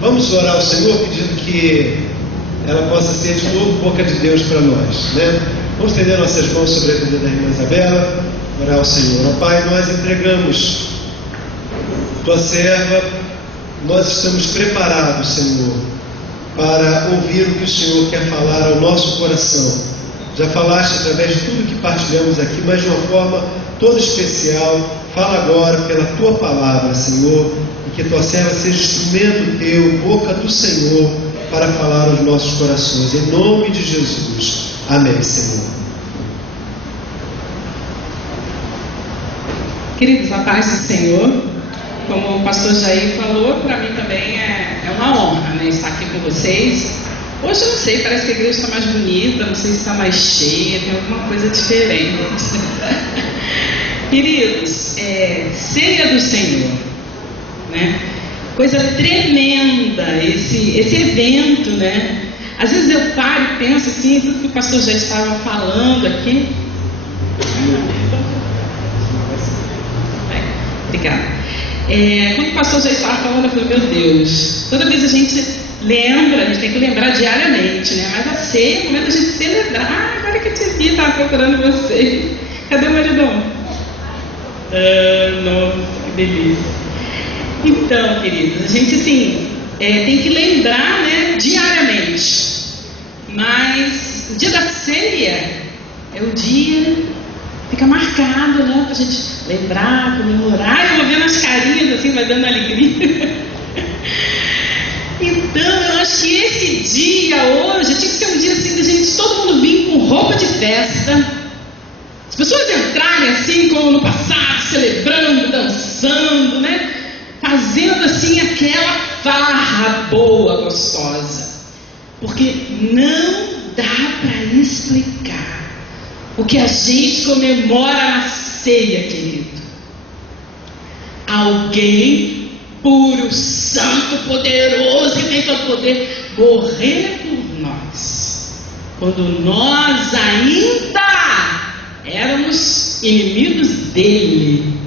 Vamos orar ao Senhor pedindo que ela possa ser de novo boca de Deus para nós, né? Vamos estender nossas mãos sobre a vida da irmã Isabela, orar ao Senhor. Ó Pai, nós entregamos tua serva, nós estamos preparados, Senhor, para ouvir o que o Senhor quer falar ao nosso coração. Já falaste através de tudo que partilhamos aqui, mas de uma forma toda especial. Fala agora pela tua palavra, Senhor, e que tua serva seja instrumento teu, boca do Senhor, para falar aos nossos corações. Em nome de Jesus. Amém, Senhor. Queridos, a paz do Senhor. Como o pastor Jair falou, para mim também é uma honra, né, estar aqui com vocês. Hoje eu não sei, parece que a igreja está mais bonita, não sei se está mais cheia, tem alguma coisa diferente. Queridos, ceia do Senhor, né? Coisa tremenda esse evento, né? Às vezes eu paro e penso assim, tudo que o pastor já estava falando aqui. Obrigada. Quando o pastor já estava falando, eu falei, meu Deus, toda vez a gente lembra, a gente tem que lembrar diariamente, né? Mas a ceia é o momento da gente celebrar. Agora que eu te vi, estava procurando você. Cadê o maridão? Nossa, que delícia. Então, queridos, a gente assim, tem que lembrar, né, diariamente. Mas o dia da ceia é o dia, fica marcado, né, pra gente lembrar, comemorar. Eu vou vendo as carinhas assim, vai dando alegria. Então, eu acho que esse dia hoje tinha que ser um dia assim da gente, todo mundo vir com roupa de festa. As pessoas entrarem assim como no passado, celebrando, dançando, né? Fazendo assim aquela farra boa, gostosa. Porque não dá para explicar o que a gente comemora na ceia, querido. Alguém puro, santo, poderoso e tem todo poder morrer por nós, quando nós ainda éramos inimigos dele.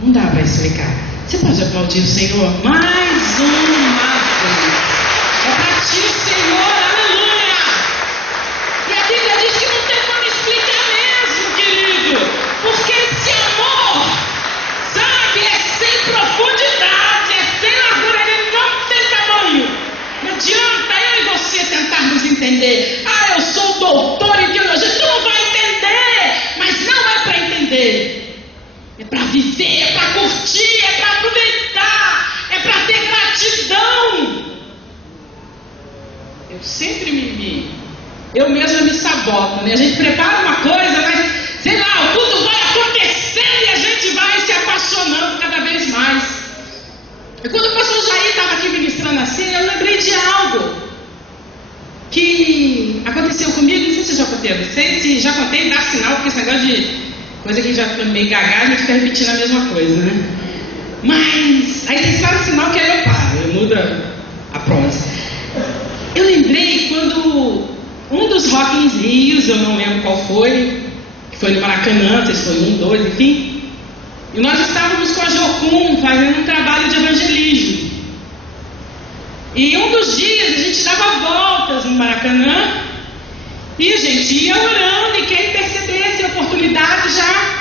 Não dá para explicar. Você pode aplaudir o Senhor mais uma vez? É para ti, Senhor, aleluia! E a Bíblia diz que não tem como explicar mesmo, querido, porque esse amor, sabe, é sem profundidade, é sem largura, ele não tem tamanho. Não adianta eu e você tentarmos entender. Eu sou doutor em teologia, tu não vai entender, mas não é para entender. É para viver, é para curtir, é para aproveitar, é para ter gratidão. Eu sempre eu mesma me saboto, né? A gente prepara uma coisa, mas sei lá, tudo vai acontecendo e a gente vai se apaixonando cada vez mais. E quando o pastor Jair estava aqui ministrando assim, eu lembrei de algo que aconteceu comigo. Não sei se eu já contei a vocês, se já contei, dá sinal, porque esse negócio de coisa que a gente já fica meio gaga, a gente fica repetindo a mesma coisa, né? Mas aí tem só sinal que aí eu paro, eu mudo a prosa. Eu lembrei quando um dos Rock in Rios, eu não lembro qual foi, que foi no Maracanã, não sei se foi 1, 2, enfim, e nós estávamos com a Jocum fazendo um trabalho de evangelismo. E um dos dias a gente dava voltas no Maracanã e a gente ia orando, e quem percebesse a oportunidade já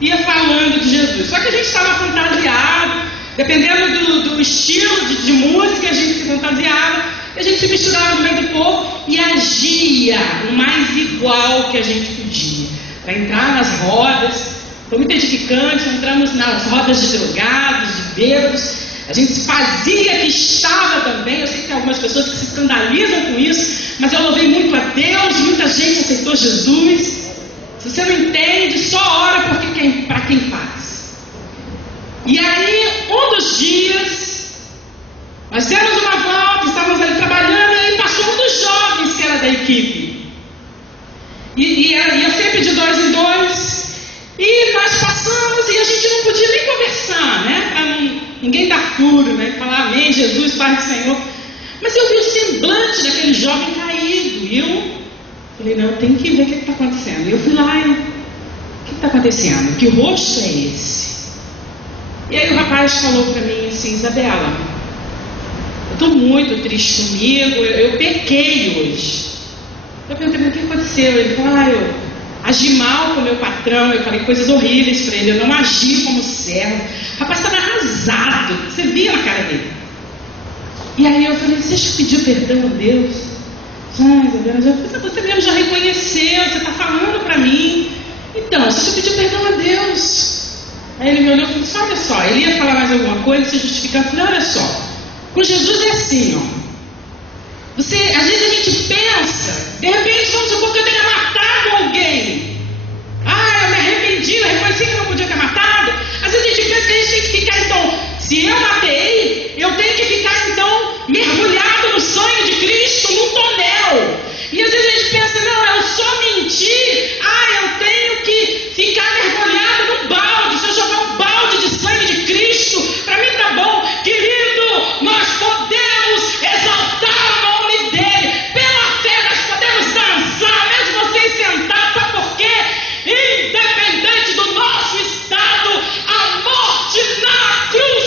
ia falando de Jesus. Só que a gente estava fantasiado, dependendo do estilo de música, a gente se fantasiava, e a gente se misturava no meio do povo e agia o mais igual que a gente podia, para entrar nas rodas. Foi muito edificante, entramos nas rodas de drogados, de bêbados. A gente fazia que estava também. Eu sei que tem algumas pessoas que se escandalizam com isso, mas eu louvei muito a Deus, muita gente aceitou Jesus. Se você não entende, só ora para quem faz. E aí, um dos dias, nós demos uma volta, estávamos ali trabalhando, e aí passou um dos jovens que era da equipe. E ia sempre de 2 em 2. E nós passamos e a gente não podia nem conversar, né? Para ninguém dar furo, né? Falar amém, Jesus, Pai do Senhor. Mas eu vi o semblante daquele jovem caído. E eu falei, não, eu tenho que ver o que está acontecendo. E eu fui lá e, o que está acontecendo? Que rosto é esse? E aí o rapaz falou para mim assim, Isabela, eu estou muito triste comigo, eu pequei hoje. Eu perguntei, mas o que aconteceu? Ele falou, eu agi mal com o meu patrão, eu falei coisas horríveis para ele, eu não agi como servo. O rapaz estava arrasado, você via na cara dele. E aí eu falei, você já pediu perdão a Deus? Você mesmo já reconheceu, você está falando para mim. Então, você já pediu perdão a Deus. Aí ele me olhou e falou, olha só, ele ia falar mais alguma coisa, se justificar. Eu falei, olha só, com Jesus é assim, ó. Às vezes a gente pensa, de repente, vamos supor que eu tenha matado alguém. Eu me arrependi, eu reconheci que não podia ter matado. Às vezes a gente pensa que a gente tem que ficar, então, se eu matei, eu tenho que ficar, então, mergulhado no sangue de Cristo, num tonel. E às vezes a gente pensa, não, eu só menti, eu tenho que ficar mergulhado no balde. Se eu jogar um balde de sangue de Cristo, para mim tá bom. Querido, nós podemos exaltar o nome dele. Pela fé nós podemos dançar, mesmo sem sentar. Sabe por quê? Independente do nosso estado, a morte na cruz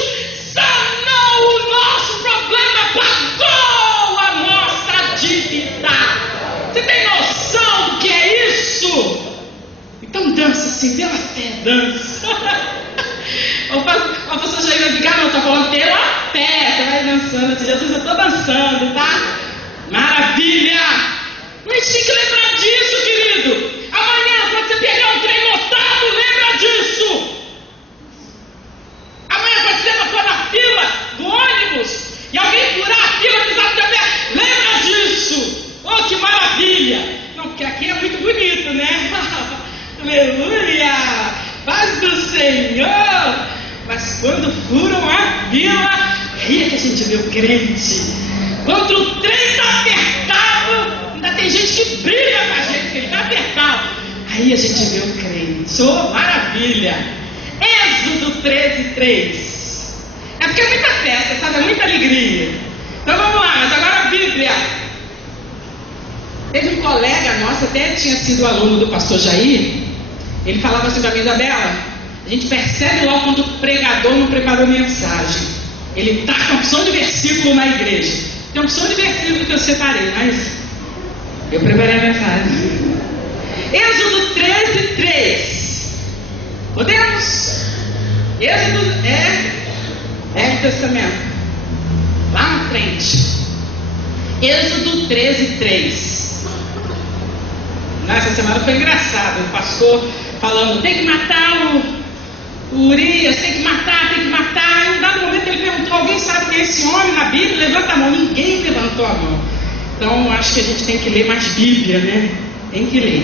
sanou o nosso problema, pagou a nossa dívida. Você tem noção do que é isso? Então dança assim, pela fé, dança. O pastor Jair vai ficar, não, estou falando pela fé, você vai dançando assim, Jesus, eu estou dançando, tá? Maravilha! Mas tem que lembrar disso, querido. Amanhã, quando você pegar um trem lotado, lembra disso. Amanhã, quando você for na fila do ônibus e alguém furar a fila, pisar no teu pé, lembra disso. Oh, que maravilha! Não, porque aqui é muito bonito, né? Aleluia! Paz do Senhor! Mas quando furam a fila, aí é que a gente vê o crente. Quando o trem está apertado, ainda tem gente que briga com a gente, que ele está apertado. Aí a gente vê o crente. Oh, maravilha! Êxodo 13:3. É porque é muita festa, sabe? É muita alegria. Então vamos lá, mas agora a Bíblia. Teve um colega nosso, até tinha sido aluno do pastor Jair. Ele falava assim para mim, Isabela, a gente percebe logo quando o pregador não preparou mensagem. Ele está com a opção de versículo na igreja. Tem uma opção de versículo que eu separei, mas eu preparei a mensagem. Êxodo 13:3. Podemos? Êxodo é Velho Testamento. Lá na frente. Êxodo 13:3. Essa semana foi engraçado. O pastor falando, tem que matar o Urias, tem que matar. E em um dado momento ele perguntou, alguém sabe quem é esse homem na Bíblia? Levanta a mão. Ninguém levantou a mão. Então acho que a gente tem que ler mais Bíblia, né? Tem que ler.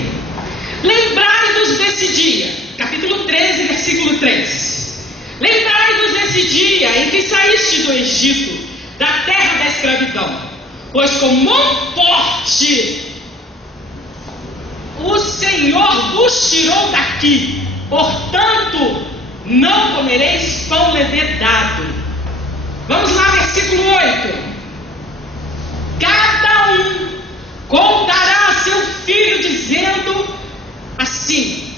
Lembrai-vos desse dia, capítulo 13, versículo 3. Lembrai-vos desse dia em que saíste do Egito, da terra da escravidão, pois com mão forte o Senhor vos tirou daqui, portanto não comereis pão levedado. Vamos lá, versículo 8. Cada um contará a seu filho, dizendo assim: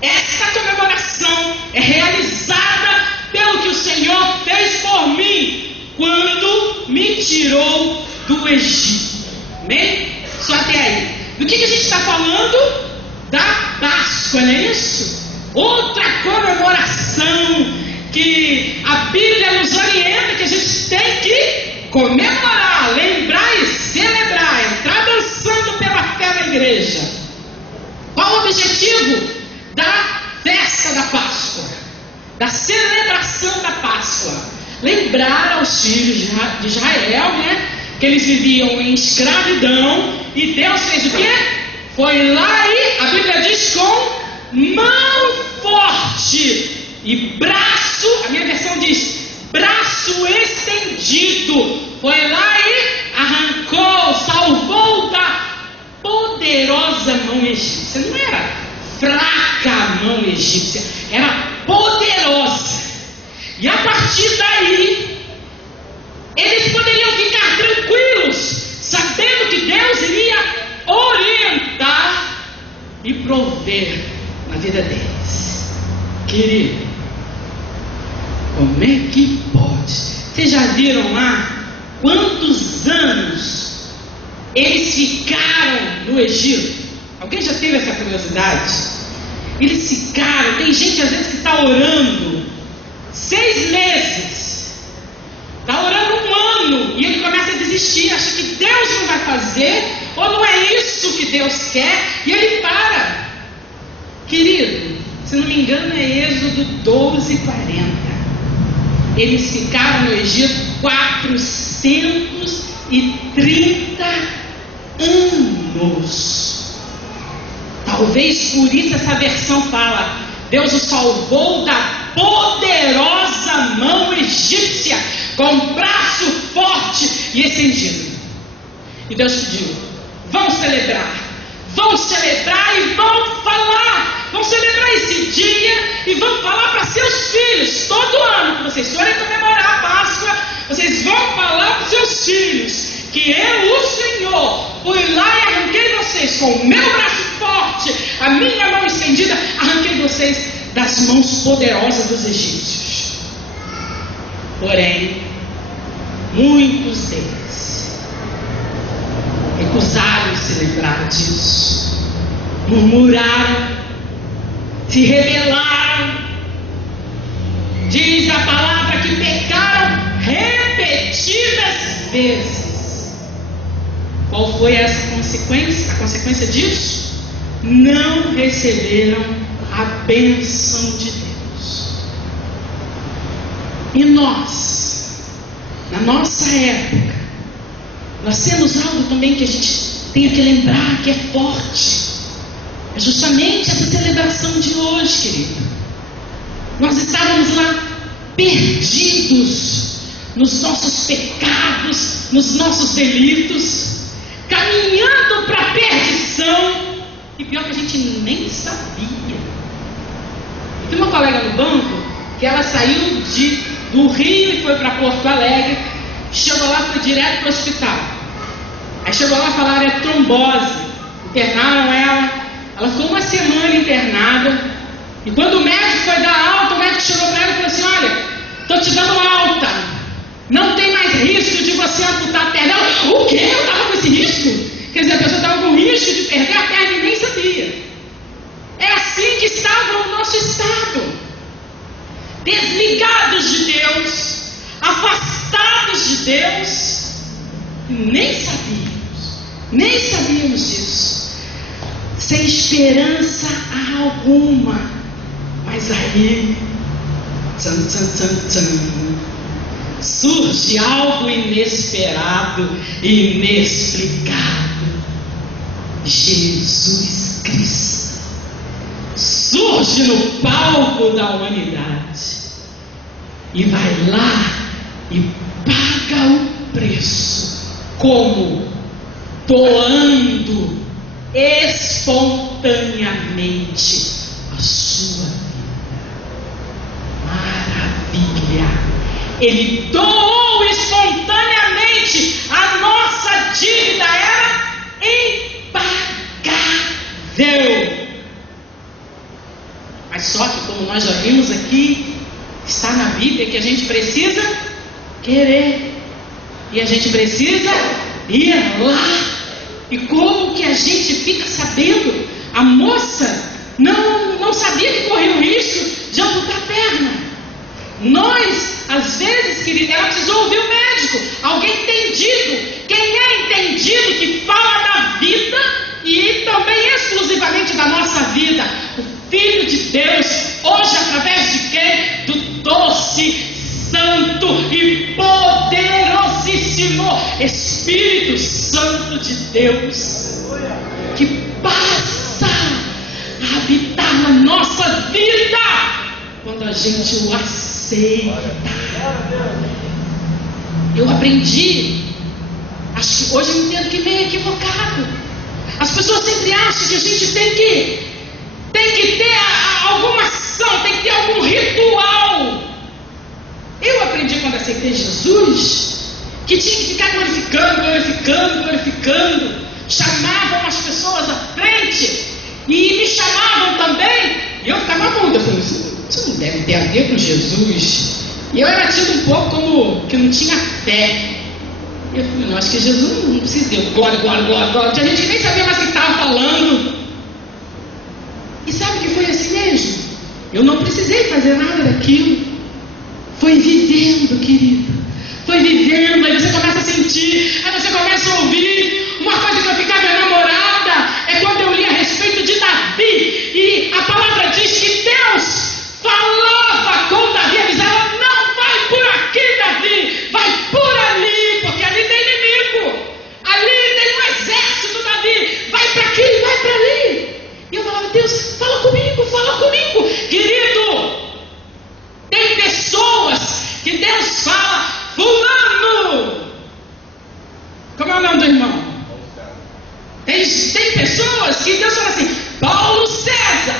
esta comemoração é realizada pelo que o Senhor fez por mim quando me tirou do Egito. Amém? Só até aí. Do que a gente está falando? Da Páscoa, não é isso? Outra comemoração que a Bíblia nos orienta, que a gente tem que comemorar, lembrar e celebrar, entrar dançando pela fé na igreja. Qual o objetivo da festa da Páscoa? Da celebração da Páscoa? Lembrar aos filhos de Israel, né? Que eles viviam em escravidão, e Deus fez o quê? Foi lá e, a Bíblia diz, com mão forte e braço, a minha versão diz, braço estendido, foi lá e arrancou, salvou da poderosa mão egípcia. Não era fraca a mão egípcia, era poderosa. E a partir daí, eles poderiam ficar tranquilos, sabendo que Deus iria orientar e prover na vida deles. Querido, como é que pode? Vocês já viram lá eles ficaram no Egito. Alguém já teve essa curiosidade? Eles ficaram. Tem gente às vezes que está orando 6 meses, está orando 1 ano, e ele começa a desistir, acha que Deus não vai fazer, ou não é isso que Deus quer, e ele para. Querido, se não me engano é Êxodo 12:40. Eles ficaram no Egito 430 anos. Talvez por isso essa versão fala: Deus o salvou da poderosa mão egípcia, com braço forte e estendido. E Deus pediu: vão celebrar e vão falar. Vão celebrar esse dia e vão falar para seus filhos. Todo ano que vocês forem comemorar a Páscoa, vocês vão falar para seus filhos que eu, o Senhor, fui lá e arranquei vocês com o meu braço forte, a minha mão estendida, arranquei vocês das mãos poderosas dos egípcios. Porém, muitos deles recusaram se lembrar disso, murmuraram, se rebelaram. Diz a palavra que pecaram repetidas vezes. Qual foi essa consequência? A consequência disso? Não receberam a bênção de Deus. E nós, na nossa época, nós temos algo também que a gente tem que lembrar que é forte. É justamente essa celebração de hoje, querido. Nós estávamos lá perdidos nos nossos pecados, nos nossos delitos, caminhando para a perdição, e pior que a gente nem sabia. Tem uma colega no banco que ela saiu do Rio e foi para Porto Alegre, chegou lá, foi direto para o hospital. Aí chegou lá e falaram: é trombose. Internaram ela ficou 1 semana internada, e quando o médico foi dar alta, o médico chegou para ela e falou assim: olha, estou te dando alta, não tem mais risco de você amputar a perna. Ela: o quê? Eu estava com esse risco? Quer dizer, a pessoa estava com risco de perder a perna e nem sabia. É assim que estava o nosso estado, desligados de Deus, afastados de Deus, nem sabíamos disso, sem esperança alguma. Mas aí, surge algo inesperado e inexplicável. Jesus Cristo surge no palco da humanidade e vai lá e paga o preço, como doando espontaneamente a sua vida. Maravilha! Ele doou espontaneamente. A nossa dívida era impagável. Mas só que, como nós já vimos aqui, está na Bíblia que a gente precisa querer, e a gente precisa ir lá. E como que a gente fica sabendo? A moça não sabia que corria o risco de amputar a perna. Nós, às vezes, querida, ela precisou ouvir o médico, alguém entendido. Quem é entendido que fala da vida e também exclusivamente da nossa vida? O Filho de Deus, hoje através de quem? Do doce, santo e poderosíssimo Espírito Santo de Deus, que passa a habitar na nossa vida quando a gente o aceita. Eu aprendi, acho que hoje eu entendo que meio equivocado. As pessoas sempre acham que a gente tem que ter alguma ação, tem que ter algum ritual. Eu aprendi quando aceitei Jesus que tinha que ficar glorificando. Chamavam as pessoas à frente e me chamavam também, e eu ficava na dúvida. Eu falei: isso não deve ter a ver com Jesus. E eu era tido um pouco como que não tinha fé. Eu falei, não, acho que Jesus não precisa de glória, glória, glória, glória. Tinha gente que nem sabia mais o que estava falando. E sabe que foi assim mesmo? Eu não precisei fazer nada daquilo. Foi vivendo, querido. Foi vivendo, aí você começa a sentir, aí você começa a ouvir. Uma coisa que eu ficava enamorada é quando eu li a respeito de Davi. E a palavra diz que Deus falava com Davi, avisava, não vai por aqui, Davi, vai por ali, porque ali tem inimigo, ali tem um exército, Davi, vai para aqui, vai para ali. E eu falava, Deus, fala comigo, querido. Tem pessoas que Deus fala, fulano. Como é o nome do irmão? Tem pessoas que Deus fala assim, Paulo César.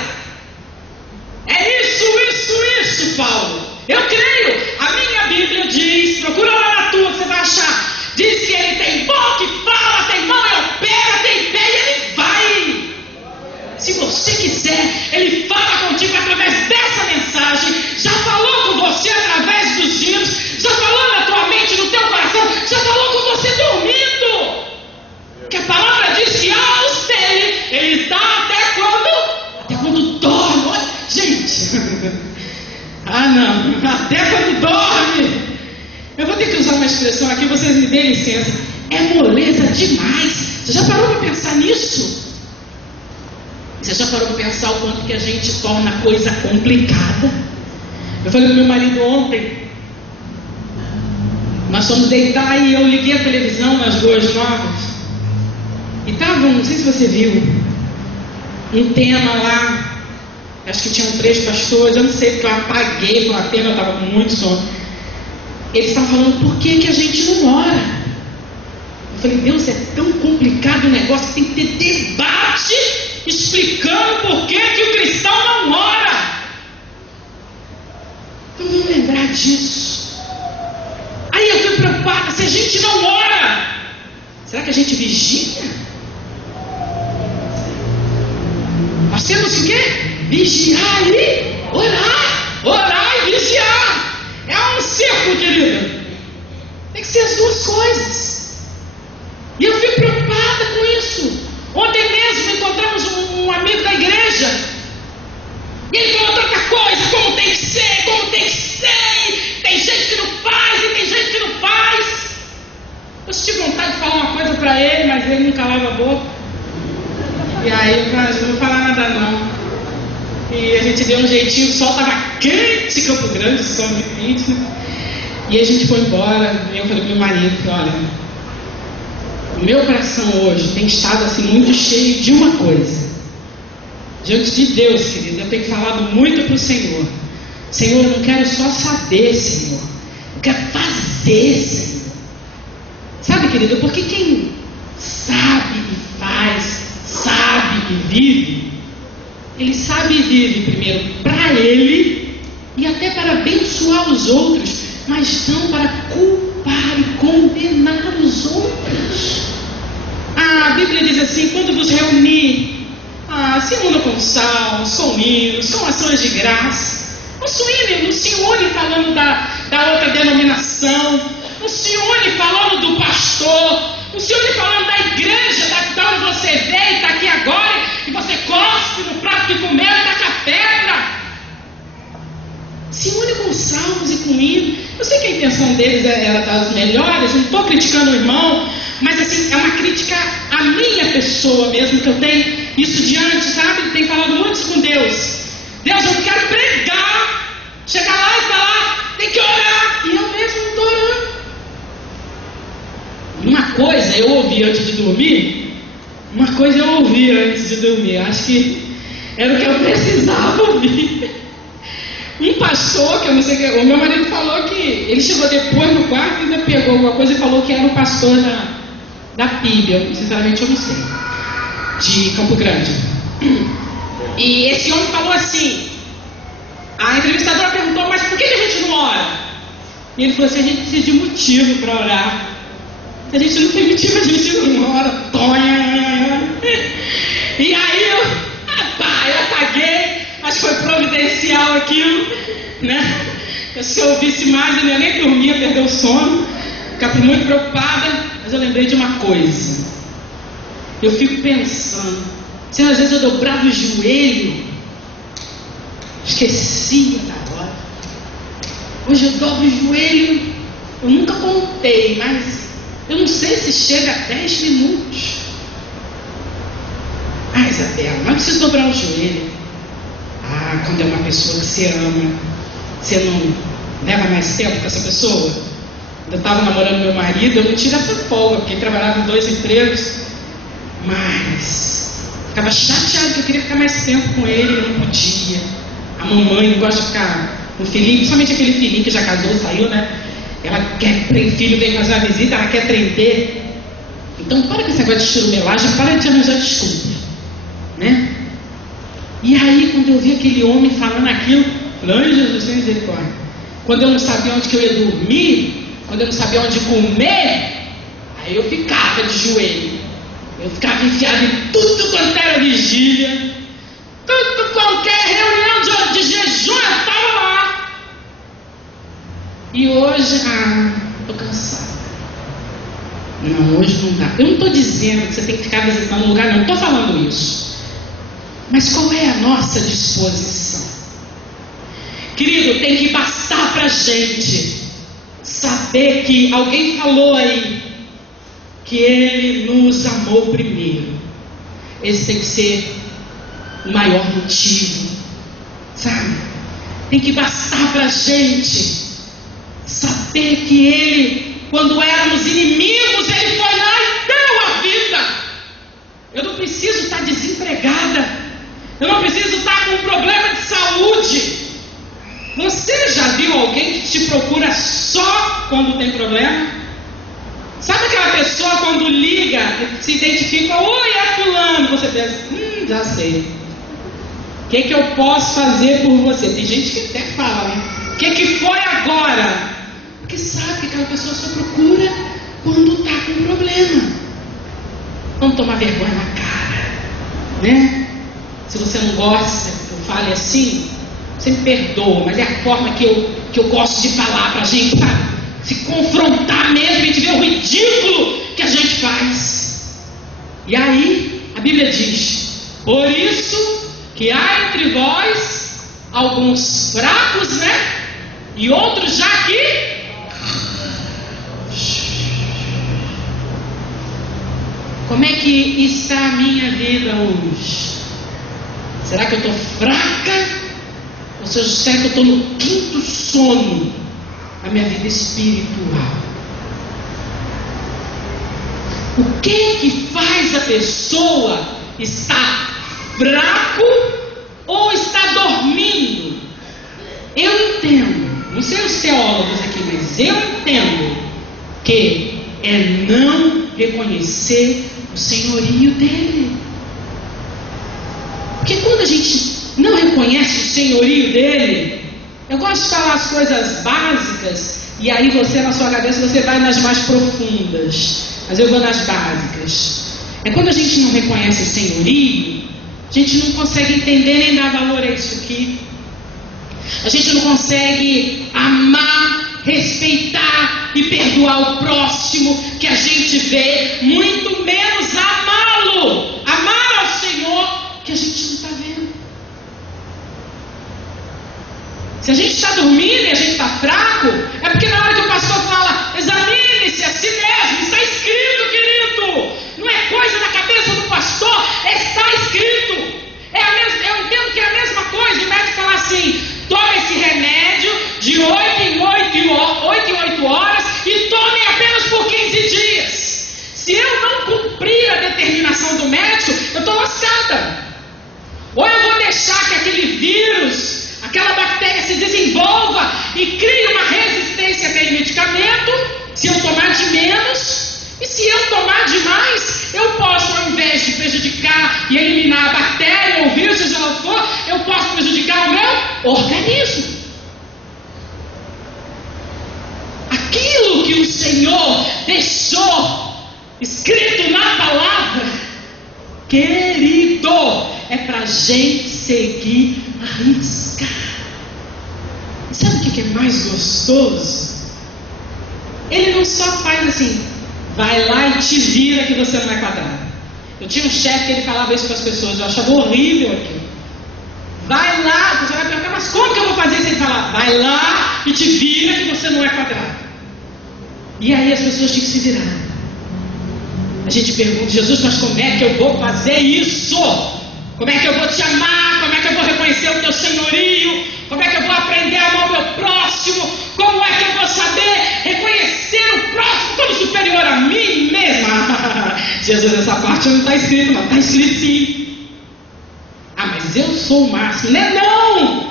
É isso, Paulo. Eu creio. A minha Bíblia diz, procura lá na tua que você vai achar. Diz que ele tem boca que fala, tem mão e opera, tem pé e ele vai. Se você quiser, ele fala contigo através dessa mensagem. Já falou com você através dos hinos. Já falou na tua mente, no teu coração. Já falou com você dormindo. Que a palavra diz que aos dele, ele está até quando dorme. Olha, gente. Não. Até quando dorme. Eu vou ter que usar uma expressão aqui, vocês me dêem licença. É moleza demais. Você já parou para pensar nisso? Você já parou para pensar o quanto que a gente torna a coisa complicada? Eu falei para meu marido ontem, nós fomos deitar e eu liguei a televisão nas Boas Novas e estava, não sei se você viu, um tema lá, acho que tinham 3 pastores, eu não sei porque eu apaguei, foi uma pena, eu estava com muito sono. Eles estavam falando, por que a gente não ora? Eu falei, Deus, é tão complicado o negócio, tem que ter debate explicando por que o cristão não ora. Então vamos lembrar disso. Aí eu fui preocupada, se a gente não ora, será que a gente vigia? Nós temos que o quê? Vigiar e orar. Orar e vigiar. É um círculo, querido. Tem que ser as duas coisas. E eu fico preocupada com isso. Ontem mesmo encontramos um amigo da igreja. E ele falou tanta coisa, como tem que ser, tem gente que não faz e tem gente que não faz. Eu tive vontade de falar uma coisa para ele, mas ele não calava a boca. E aí eu falei, não vou falar nada não. E a gente deu um jeitinho, o sol estava quente, Campo Grande, sol muito quente. E a gente foi embora, e eu falei pro meu marido, olha, o meu coração hoje tem estado assim muito cheio de uma coisa. Diante de Deus, querido, eu tenho falado muito para o Senhor. Senhor, eu não quero só saber, Senhor. Eu quero fazer, Senhor. Sabe, querido, porque quem sabe e faz, sabe e vive, ele sabe e vive primeiro para ele e até para abençoar os outros, mas não para culpar e condenar os outros. A Bíblia diz assim, quando vos reunir, se una com salmos, com hinos, com ações de graça. Não se une falando da outra denominação, não se une falando do pastor, não se une falando da igreja, da onde você veio e está aqui agora, e você cospe no prato que comeu e taca a pedra. Se une com salmos e com hinos. Eu sei que a intenção deles era das melhores, não estou criticando o irmão, mas assim, é uma crítica à minha pessoa mesmo, que eu tenho isso diante, sabe? Tenho falado muito com Deus. Deus, eu não quero pregar, chegar lá e falar, tem que orar, e eu mesmo não estou orando. Uma coisa eu ouvi antes de dormir, acho que era o que eu precisava ouvir. Um pastor, que eu não sei, o meu marido falou que ele chegou depois no quarto e ainda pegou alguma coisa e falou que era o pastor da PIB, sinceramente eu não sei, de Campo Grande. E esse homem falou assim, a entrevistadora perguntou, mas por que a gente não ora? E ele falou assim, a gente precisa de motivo para orar. Se a gente não tem motivo, a gente não ora. E aí eu apaguei, acho que foi providencial aquilo, né? Se eu ouvisse mais, eu nem dormia, perdeu o sono, ficava muito preocupada. mas eu lembrei de uma coisa. Eu fico pensando, Senhor, às vezes eu dobrava o joelho, esquecia da hora. Hoje eu dobro o joelho, eu nunca contei, mas eu não sei se chega a 10 minutos. Ah, Isabela, não preciso dobrar o joelho. Ah, quando é uma pessoa que você ama, você não leva mais tempo com essa pessoa? Eu estava namorando meu marido, eu não tive essa folga, porque ele trabalhava em 2 empregos, mas ficava chateado que eu queria ficar mais tempo com ele, eu não podia. A mamãe não gosta de ficar com o filhinho, principalmente aquele filhinho que já casou, saiu, né? Ela quer ter filho, vem fazer uma visita, ela quer prender. Então para com esse negócio de churumelagem, para de arranjar desculpa, né? E aí quando eu vi aquele homem falando aquilo, falei, ai Jesus, sem misericórdia. Quando eu não sabia onde que eu ia dormir, quando eu não sabia onde comer, aí eu ficava de joelho. Eu ficava enfiado em tudo quanto era vigília, tudo, qualquer reunião de jejum, eu estava lá. E hoje, estou cansada. Não, hoje não dá. Eu não estou dizendo que você tem que ficar visitando um lugar, não estou falando isso. Mas qual é a nossa disposição? Querido, tem que bastar para a gente saber que alguém falou aí que Ele nos amou primeiro. Esse tem que ser o maior motivo, sabe? Tem que bastar para a gente saber que Ele, quando éramos inimigos, Ele foi lá e deu a vida. Eu não preciso estar desempregada, eu não preciso estar com um problema de saúde. Você já viu alguém que te procura só quando tem problema? Sabe aquela pessoa quando liga, se identifica, oi, é fulano, você pensa, já sei. O que eu posso fazer por você? Tem gente que até fala, né? O que foi agora? Porque sabe que aquela pessoa só procura quando está com problema. Vamos tomar vergonha na cara, né? Se você não gosta que eu fale assim, você me perdoa, mas é a forma que eu gosto de falar pra gente, sabe? Se confrontar mesmo, a gente vê o ridículo que a gente faz. E aí, a Bíblia diz, por isso que há entre vós alguns fracos, né? E outros já aqui. Como é que está a minha vida hoje? Será que eu estou fraca? Ou seja, será que eu estou no quinto sono da minha vida espiritual? O que faz a pessoa estar fraco ou estar dormindo? Eu entendo, não sei os teólogos aqui, mas eu entendo que é não reconhecer o senhorio dele. Porque quando a gente não reconhece o senhorio dele, eu gosto de falar as coisas básicas, e aí você na sua cabeça você vai nas mais profundas, mas eu vou nas básicas. É quando a gente não reconhece o senhorio, a gente não consegue entender nem dar valor a isso aqui. A gente não consegue amar, respeitar e perdoar o próximo que a gente vê, muito menos amá-lo, amar ao Senhor que a gente não está vendo. Se a gente está dormindo e a gente está fraco, é porque na hora que o pastor fala, examine-se a si mesmo, está escrito, querido. Não é coisa na cabeça do pastor, está escrito. Eu entendo que é a mesma coisa, o médico falar assim, tome esse remédio de 8 em 8 horas e tome apenas por 15 dias. Se eu não cumprir a determinação do médico, eu estou lascada. Ou eu vou deixar que aquele vírus, aquela bactéria se desenvolva e crie uma resistência àquele medicamento, se eu tomar de menos, e se eu tomar demais, eu posso, ao invés de prejudicar e eliminar a bactéria ou o vírus, seja lá o que for, eu posso prejudicar o meu organismo. Aquilo que o Senhor deixou escrito na palavra, querido, é para a gente seguir a risca. Sabe o que é mais gostoso? Ele não só faz assim, vai lá e te vira que você não é quadrado. Eu tinha um chefe que ele falava isso para as pessoas, eu achava horrível aquilo. Vai lá, você vai perguntar, mas como que eu vou fazer isso? Ele fala, vai lá e te vira que você não é quadrado. E aí as pessoas tinham que se virar. A gente pergunta, Jesus, mas como é que eu vou fazer isso? Como é que eu vou te amar? Como é que eu vou reconhecer o teu senhorio? Como é que eu vou aprender a amar o meu próximo? Como é que eu vou saber reconhecer o próximo como superior a mim mesma? Jesus, essa parte não está escrito, mas está escrito sim. Ah, mas eu sou o máximo. Não é não!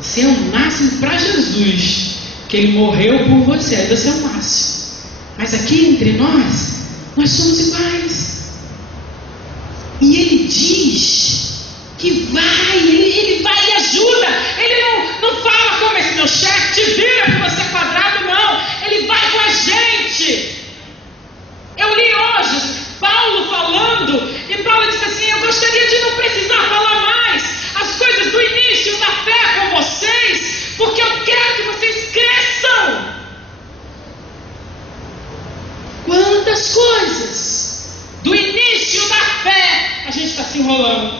Você é o máximo para Jesus, que Ele morreu por você, aí você é o máximo. Mas aqui entre nós somos iguais. E Ele diz que Ele vai e ajuda. Ele não fala como esse meu chefe te vira porque você é quadrado, não. Ele vai com a gente. Eu li hoje Paulo falando, e Paulo disse assim, eu gostaria de não precisar falar mais as coisas do início da fé com vocês, porque eu quero que vocês cresçam. Quantas coisas do início da fé a gente está se enrolando.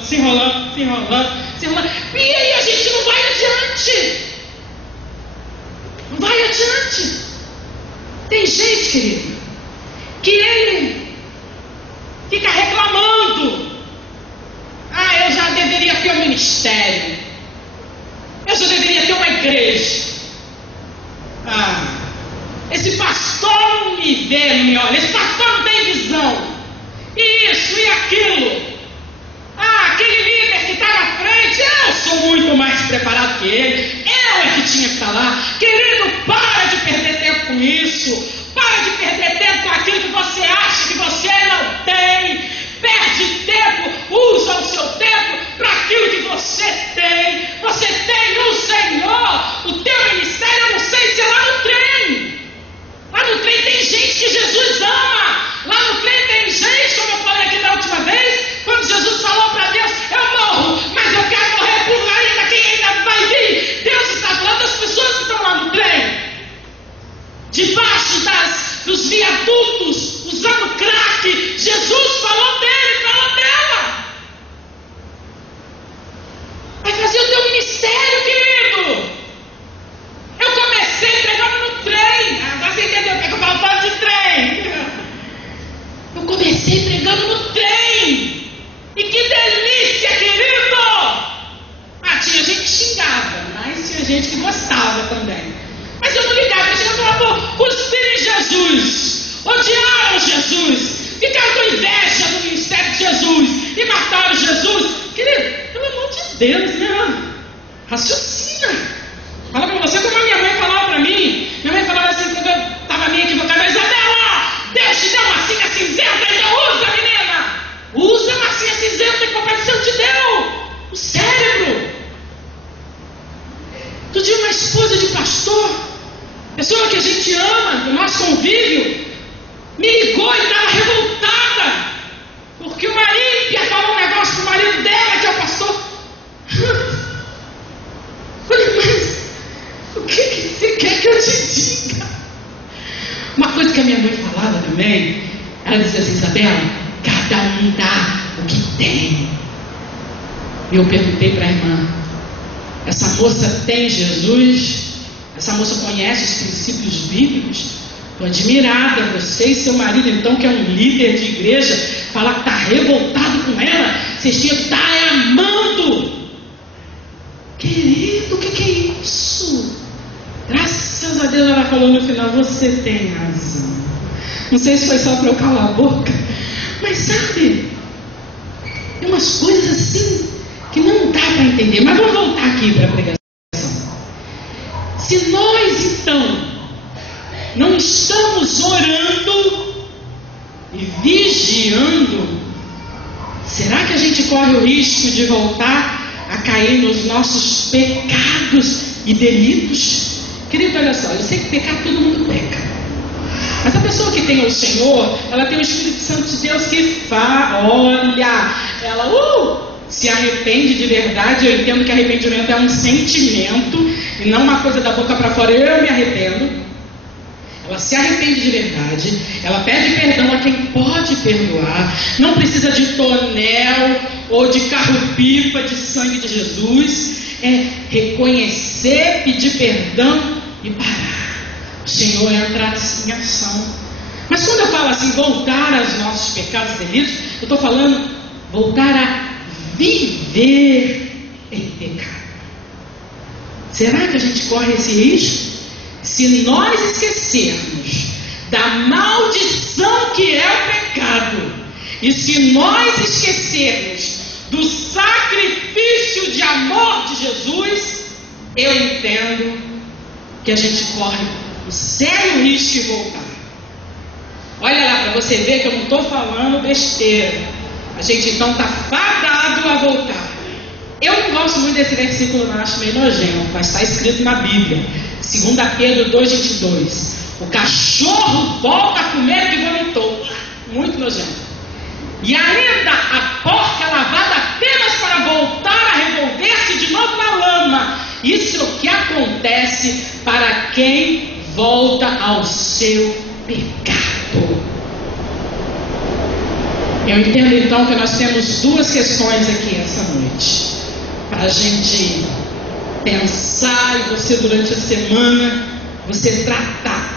E aí a gente não vai adiante. Não vai adiante. Tem gente, querido, que ele fica reclamando. Ah, eu já deveria ter um ministério. Eu já deveria ter uma igreja. Ah, esse pastor não me vê, não me olha. Esse pastor não tem visão. Isso e aquilo. Ah, aquele líder que está na frente, eu sou muito mais preparado que ele. Eu é que tinha que estar lá. Querido, para de perder tempo com isso. Para de perder tempo com aquilo que você acha que você não tem. Perde tempo, usa o seu tempo para aquilo que você tem. Você tem o Senhor. O teu ministério, eu não sei se é lá no trem. Lá no trem tem gente que Jesus ama. Lá no trem tem gente, como eu falei aqui da última vez, quando Jesus falou para Deus, eu morro, mas eu quero morrer por ainda, quem ainda vai vir? Deus está falando das pessoas que estão lá no trem, debaixo dos viadutos, usando crack. Jesus falou dele, falou dela. Vai fazer o teu ministério, querido. Eu comecei pregando no trem. Agora você entendeu o que eu falo tanto de trem? Eu comecei pregando no trem. E que delícia, querido! Ah, tinha gente que xingava, mas tinha gente que gostava também. Mas eu não ligava, eu chegava e falava, cuspir em Jesus, odiaram Jesus, ficaram com inveja do ministério de Jesus e mataram Jesus. Querido, pelo amor de Deus, né? Raciocina. Fala pra você como a minha mãe falava pra mim. Minha mãe falava assim, quando eu estava meio equivocada, Isabela, Deus te deu massinha cinzenta, então usa, menina. Usa a massinha cinzenta que o Papai do Céu te deu. O cérebro. Tu tinha uma esposa de pastor, pessoa que a gente ama, do nosso convívio, me ligou e estava revoltada, porque uma ímpia falou um negócio pro marido dela, que é o pastor. Falei, mas o que você quer que eu te diga? Uma coisa que a minha mãe falava também, ela dizia assim, Isabela, cada um dá o que tem. E eu perguntei para a irmã, essa moça tem Jesus? Essa moça conhece os princípios bíblicos? Estou admirada, você e seu marido, então, que é um líder de igreja, falar que está revoltado com ela, vocês tinham que estar amando. Querido, o que é isso? Graças a Deus ela falou no final, você tem razão. Não sei se foi só para eu calar a boca, mas sabe, tem umas coisas assim que não dá para entender. Mas vamos voltar aqui para a pregação. Se nós então não estamos orando e vigiando, será que a gente corre o risco de voltar a cair nos nossos pecados e delitos? Querido, olha só, eu sei que pecar todo mundo peca, mas a pessoa que tem o Senhor, ela tem o Espírito Santo de Deus que olha, ela se arrepende de verdade. Eu entendo que arrependimento é um sentimento e não uma coisa da boca para fora, eu me arrependo. ela se arrepende de verdade, ela pede perdão a quem pode perdoar, não precisa de tonel ou de carro-pipa de sangue de Jesus, é reconhecer, pedir perdão e parar. O Senhor entra em ação. Mas quando eu falo assim, voltar aos nossos pecados e delitos, eu estou falando voltar a viver em pecado. Será que a gente corre esse risco? Se nós esquecermos da maldição que é o pecado, e se nós esquecermos do sacrifício de amor de Jesus, eu entendo que a gente corre um sério risco de voltar. Olha lá para você ver que eu não estou falando besteira. A gente então está fadado a voltar. Eu não gosto muito desse versículo, não, acho meio nojento, mas está escrito na Bíblia, 2 Pedro 2,22. O cachorro volta a comer o que vomitou. Muito nojento. E ainda a porca lavada apenas para voltar a revolver-se de novo na lama. Isso é o que acontece para quem volta ao seu pecado. Eu entendo então que nós temos duas questões aqui essa noite, para a gente pensar e você durante a semana, você tratar.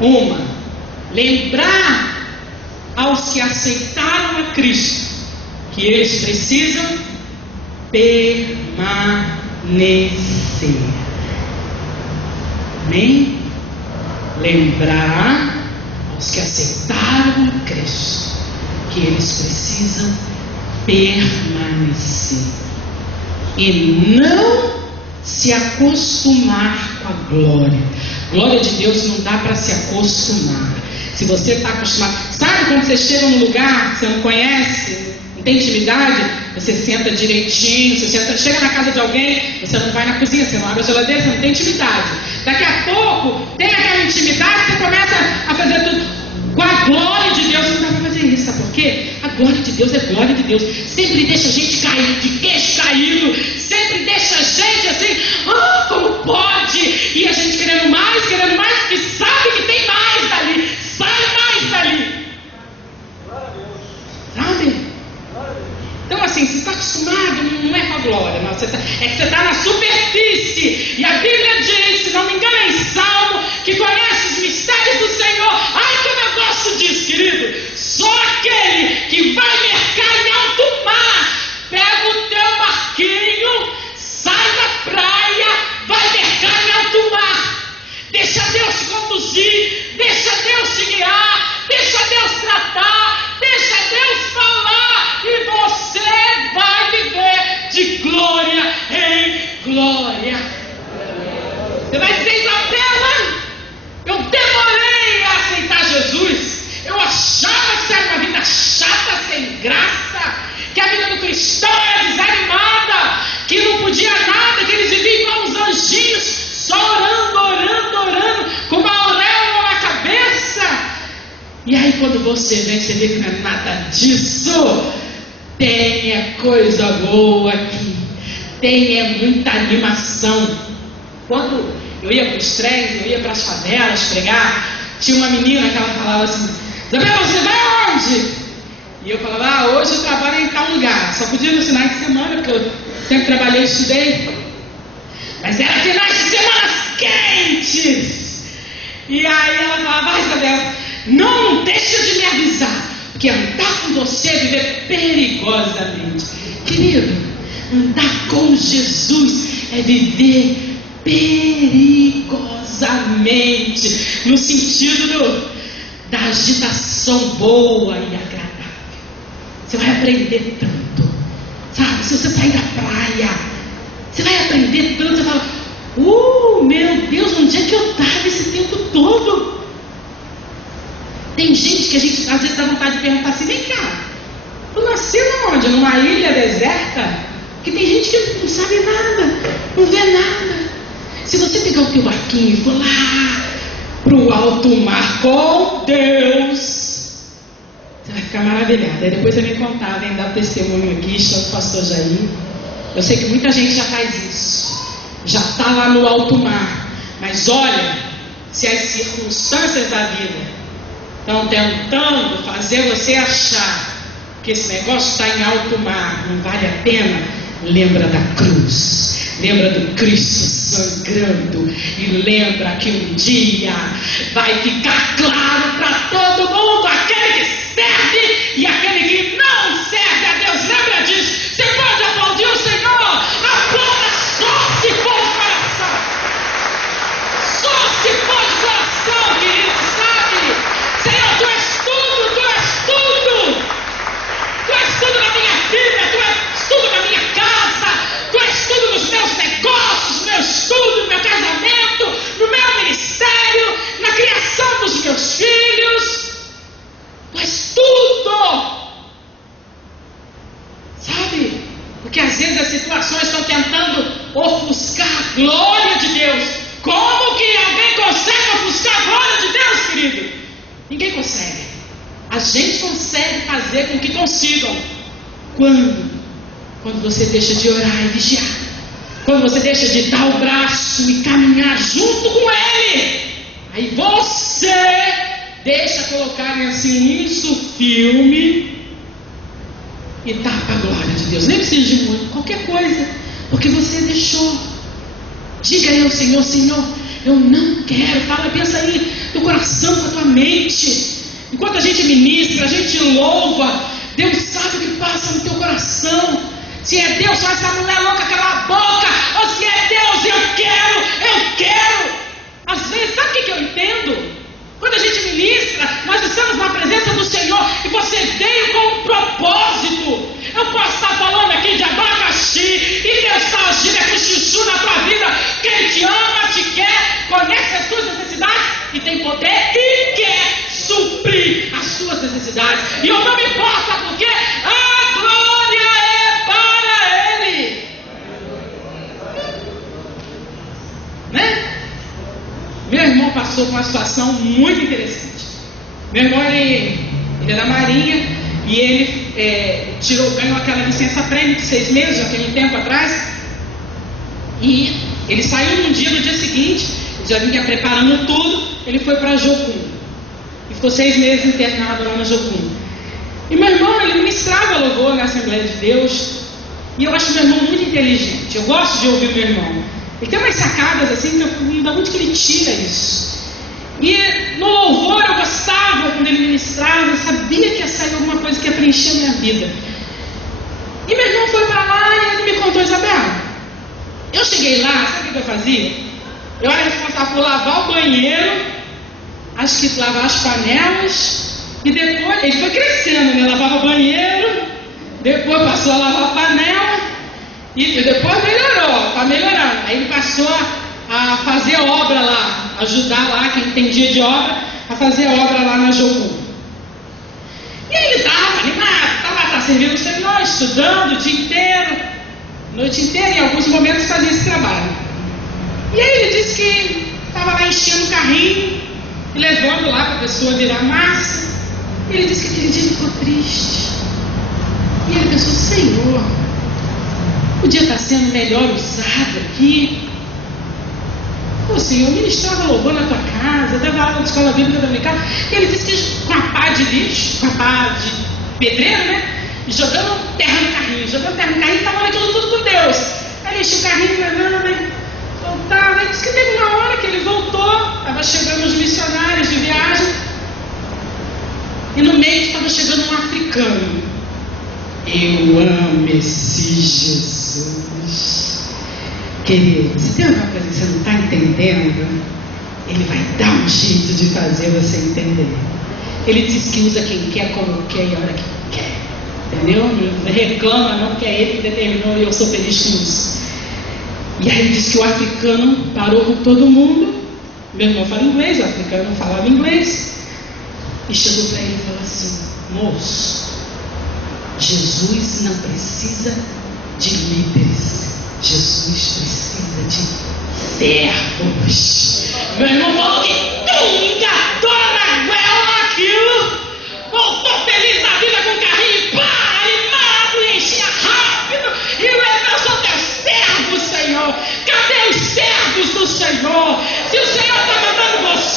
Uma, lembrar aos que aceitaram a Cristo que eles precisam permanecer. Amém? Lembrar aos que aceitaram a Cristo que eles precisam permanecer e não se acostumar com a glória. Glória de Deus não dá para se acostumar. Se você está acostumado, sabe quando você chega num lugar, você não conhece, não tem intimidade, você senta direitinho, chega na casa de alguém, você não vai na cozinha, você não abre a geladeira, você não tem intimidade. Daqui a pouco, tem aquela intimidade, você começa a fazer tudo. Com a glória de Deus, você não dá para fazer isso, sabe por quê? A glória de Deus é glória de Deus. Sempre deixa a gente cair, de queixo caído, sempre deixa a gente assim, como pode? E a gente querendo mais, porque sabe que tem mais dali, sai mais dali. Sabe? Então assim, você está acostumado, não é com a glória, não, é que você está na superfície. E a Bíblia diz, se não me engano, em Salmo, que conhece os mistérios do Senhor. Ai, como eu gosto disso, querido. Só aquele que vai mercar em alto mar, pega o teu barquinho, sai da praia, vai mercar em alto mar. Deixa Deus te conduzir, deixa Deus te guiar, deixa Deus tratar, deixa Deus falar, e você vai viver de glória em glória. Você vai dizer, Isabela, eu demorei a aceitar Jesus. Eu achava que isso era uma vida chata, sem graça, que a vida do cristão era desanimada, que não podia nada, que eles viviam igual os anjinhos, só orando, com uma auréola na cabeça. E aí quando você vem, você vê que não é nada disso. Tenha coisa boa aqui, tenha muita animação. Quando eu ia para os trens, eu ia para as favelas pregar, tinha uma menina que ela falava assim, Isabela, você vai onde? E eu falava, hoje eu trabalho em tal lugar, só podia nos finais de semana, porque eu sempre trabalhei e estudei, mas era finais de semana quentes. E aí ela falava, Isabela, não deixa de me avisar, porque andar com você é viver perigosamente. Querido, andar com Jesus é viver perigosamente, no sentido da agitação boa e agradável. Você vai aprender tanto, sabe? Se você sair da praia, você vai aprender tanto. Você fala, meu Deus, onde é que eu estava esse tempo todo? Tem gente que a gente às vezes dá vontade de perguntar assim, vem cá, tu nasceu onde? Numa ilha deserta? Porque tem gente que não sabe nada, não vê nada. Se você pegar o teu barquinho e for lá pro alto mar com Deus, você vai ficar maravilhado. Aí depois você me contar, vem dar testemunho aqui, chama o pastor Jair. Eu sei que muita gente já faz isso, já está lá no alto mar. Mas olha, se as circunstâncias da vida estão tentando fazer você achar que esse negócio está em alto mar, não vale a pena, lembra da cruz, lembra do Cristo sangrando e lembra que um dia vai ficar claro para todo mundo, aquele que serve e aquele que não serve a Deus. Lembra disso? Você pode aplaudir o Senhor, aplauda só se for de coração, só se for de coração, querido, sabe? Senhor, tu és tudo, tu és tudo, tu és tudo na minha vida, tu és tudo na minha casa, tu és tudo nos meus negócios, no meu estudo, no meu casamento, no meu ministério, na criação dos meus filhos. Tu és tudo. Sabe? Porque às vezes as situações estão tentando ofuscar a glória de Deus. Como que alguém consegue ofuscar a glória de Deus, querido? Ninguém consegue. A gente consegue fazer com que consigam. Quando você deixa de orar e vigiar. Quando você deixa de dar o braço e caminhar junto com Ele. Aí você deixa colocarem assim isso filme e tapa a glória de Deus. Nem precisa de muito, qualquer coisa, porque você deixou. Diga aí ao Senhor: Senhor, eu não quero. Fala, pensa aí no coração, com a tua mente. Enquanto a gente ministra, a gente louva, Deus sabe o que passa no teu coração. Se é Deus, faz essa mulher louca calar a boca. Ou se é Deus, eu quero. Às vezes, sabe o que eu entendo? Quando a gente ministra, nós estamos na presença do Senhor e você veio com um propósito. Eu posso estar falando aqui de abacaxi e Deus está agindo com chuchu na tua vida, porque Ele te ama, te quer, conhece as tuas necessidades e tem poder e quer suprir as suas necessidades. E eu não me importa, porque a glória é para Ele. Né? Meu irmão passou por uma situação muito interessante. Meu irmão, ele é da Marinha e ele ganhou aquela licença prêmio de 6 meses, aquele tempo atrás. E ele saiu no dia seguinte, já vinha preparando tudo, ele foi para Jocum. E ficou 6 meses internado lá na Jocum. E meu irmão, ele ministrava louvor na Assembleia de Deus. E eu acho meu irmão muito inteligente. Eu gosto de ouvir meu irmão. Ele tem umas sacadas assim que me dá muito que ele tira isso. E no louvor eu gostava quando ele ministrava, eu sabia que ia sair alguma coisa que ia preencher a minha vida. E meu irmão foi para lá e ele me contou: Isabela, eu cheguei lá, sabe o que eu fazia? Eu era responsável por lavar o banheiro, acho que lavar as panelas, e depois, ele foi crescendo, né? Lavava o banheiro, depois passou a lavar a panela, e depois melhorou, está melhorando. Aí ele passou a fazer obra lá, ajudar lá, quem entendia de obra, a fazer obra lá na Jocum. E aí ele estava animado, estava servindo o Senhor, estudando o dia inteiro, noite inteira, e em alguns momentos fazia esse trabalho. E aí ele disse que estava lá enchendo o carrinho, e levando lá para a pessoa virar massa. E ele disse que aquele dia ele ficou triste. E ele pensou: Senhor, podia estar sendo melhor usado aqui. Pô, Senhor, eu ministrava louvor na tua casa, dava aula de escola bíblica dominical. E ele disse que com a pá de lixo, com a pá de pedreiro, né? Jogando terra no carrinho, estava aquilo tudo com Deus. Aí ele encheu o carrinho, né? Voltava. Ele disse que teve uma hora que ele voltou, estava chegando os missionários de viagem, e no meio estava chegando um africano. Eu amo esse Jesus. Querido, se tem alguma coisa que você não está entendendo, Ele vai dar um jeito de fazer você entender. Ele diz que usa quem quer, como quer e a hora que quer. Entendeu? Não reclama não, que é Ele que determinou e eu sou feliz com isso. E aí ele disse que o africano parou com todo mundo. Meu irmão fala inglês, o africano não falava inglês. E chegou para ele e falou assim: moço, Jesus não precisa de líderes, Jesus precisa de servos. Meu irmão falou que engatou na goela aquilo, voltou feliz da vida com o carrinho, pá, animado, e enchia rápido, e eu sou teu servo, Senhor. Cadê os servos do Senhor? Se o Senhor está mandando você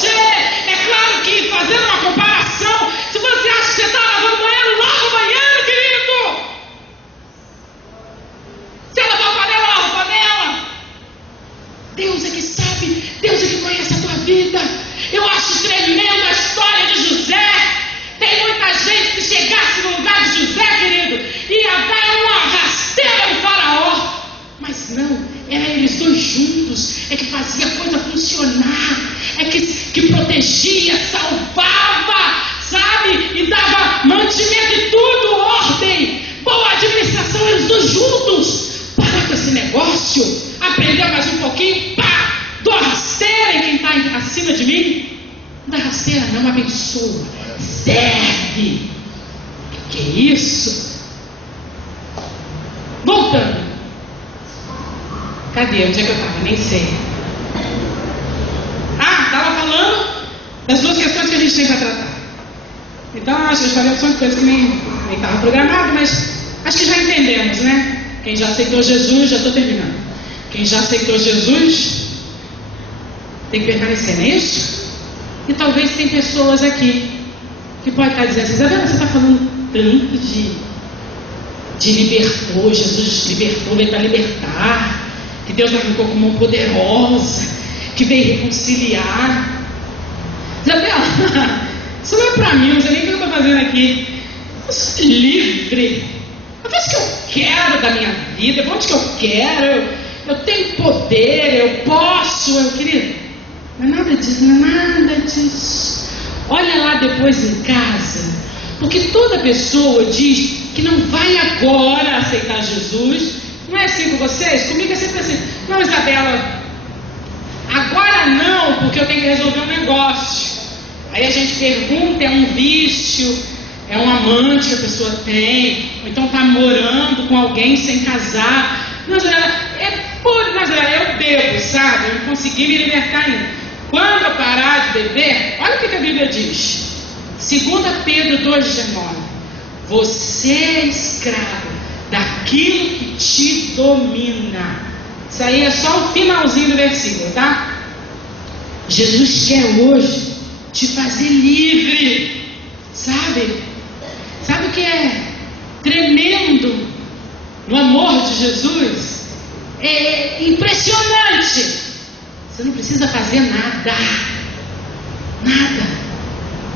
protegia, salvava, sabe? E dava mantimento e tudo, ordem, boa administração, eles dois juntos. Para com esse negócio, aprendeu mais um pouquinho, pá, dou rasteira em quem está acima de mim. Não dá rasteira não, abençoa, serve. Que é isso? Voltando. Cadê? Onde é que eu estava? Nem sei. Estava falando das duas questões que a gente tem para tratar. Então, acho que eu falei opções de coisas que nem estava programado, mas acho que já entendemos, né? Quem já aceitou Jesus, já estou terminando. Quem já aceitou Jesus tem que permanecer, não é isso? E talvez tem pessoas aqui que podem estar dizendo assim: Isabela, você está falando tanto de libertou, Jesus libertou, veio para libertar, que Deus arrancou com mão poderosa, que veio reconciliar. Isabela, isso não é para mim, não sei nem o que eu estou fazendo aqui. Eu sou livre. Eu faço o que eu quero da minha vida, eu vou onde que eu quero, eu tenho poder, eu posso, querido. Não é nada disso, não é nada disso. Olha lá depois em casa, porque toda pessoa diz que não vai agora aceitar Jesus. Não é assim com vocês? Comigo é sempre assim: não, Isabela, agora não, porque eu tenho que resolver um negócio. Aí a gente pergunta, é um vício, é um amante que a pessoa tem, ou então está morando com alguém sem casar. Não, Isabela, eu bebo, sabe? Eu não consegui me libertar ainda. Quando eu parar de beber, olha o que a Bíblia diz. 2 Pedro 2,19. Você é escravo daquilo que te domina. Isso aí é só o finalzinho do versículo, tá? Jesus quer hoje te fazer livre, sabe? Sabe o que é tremendo no amor de Jesus? É impressionante. Você não precisa fazer nada.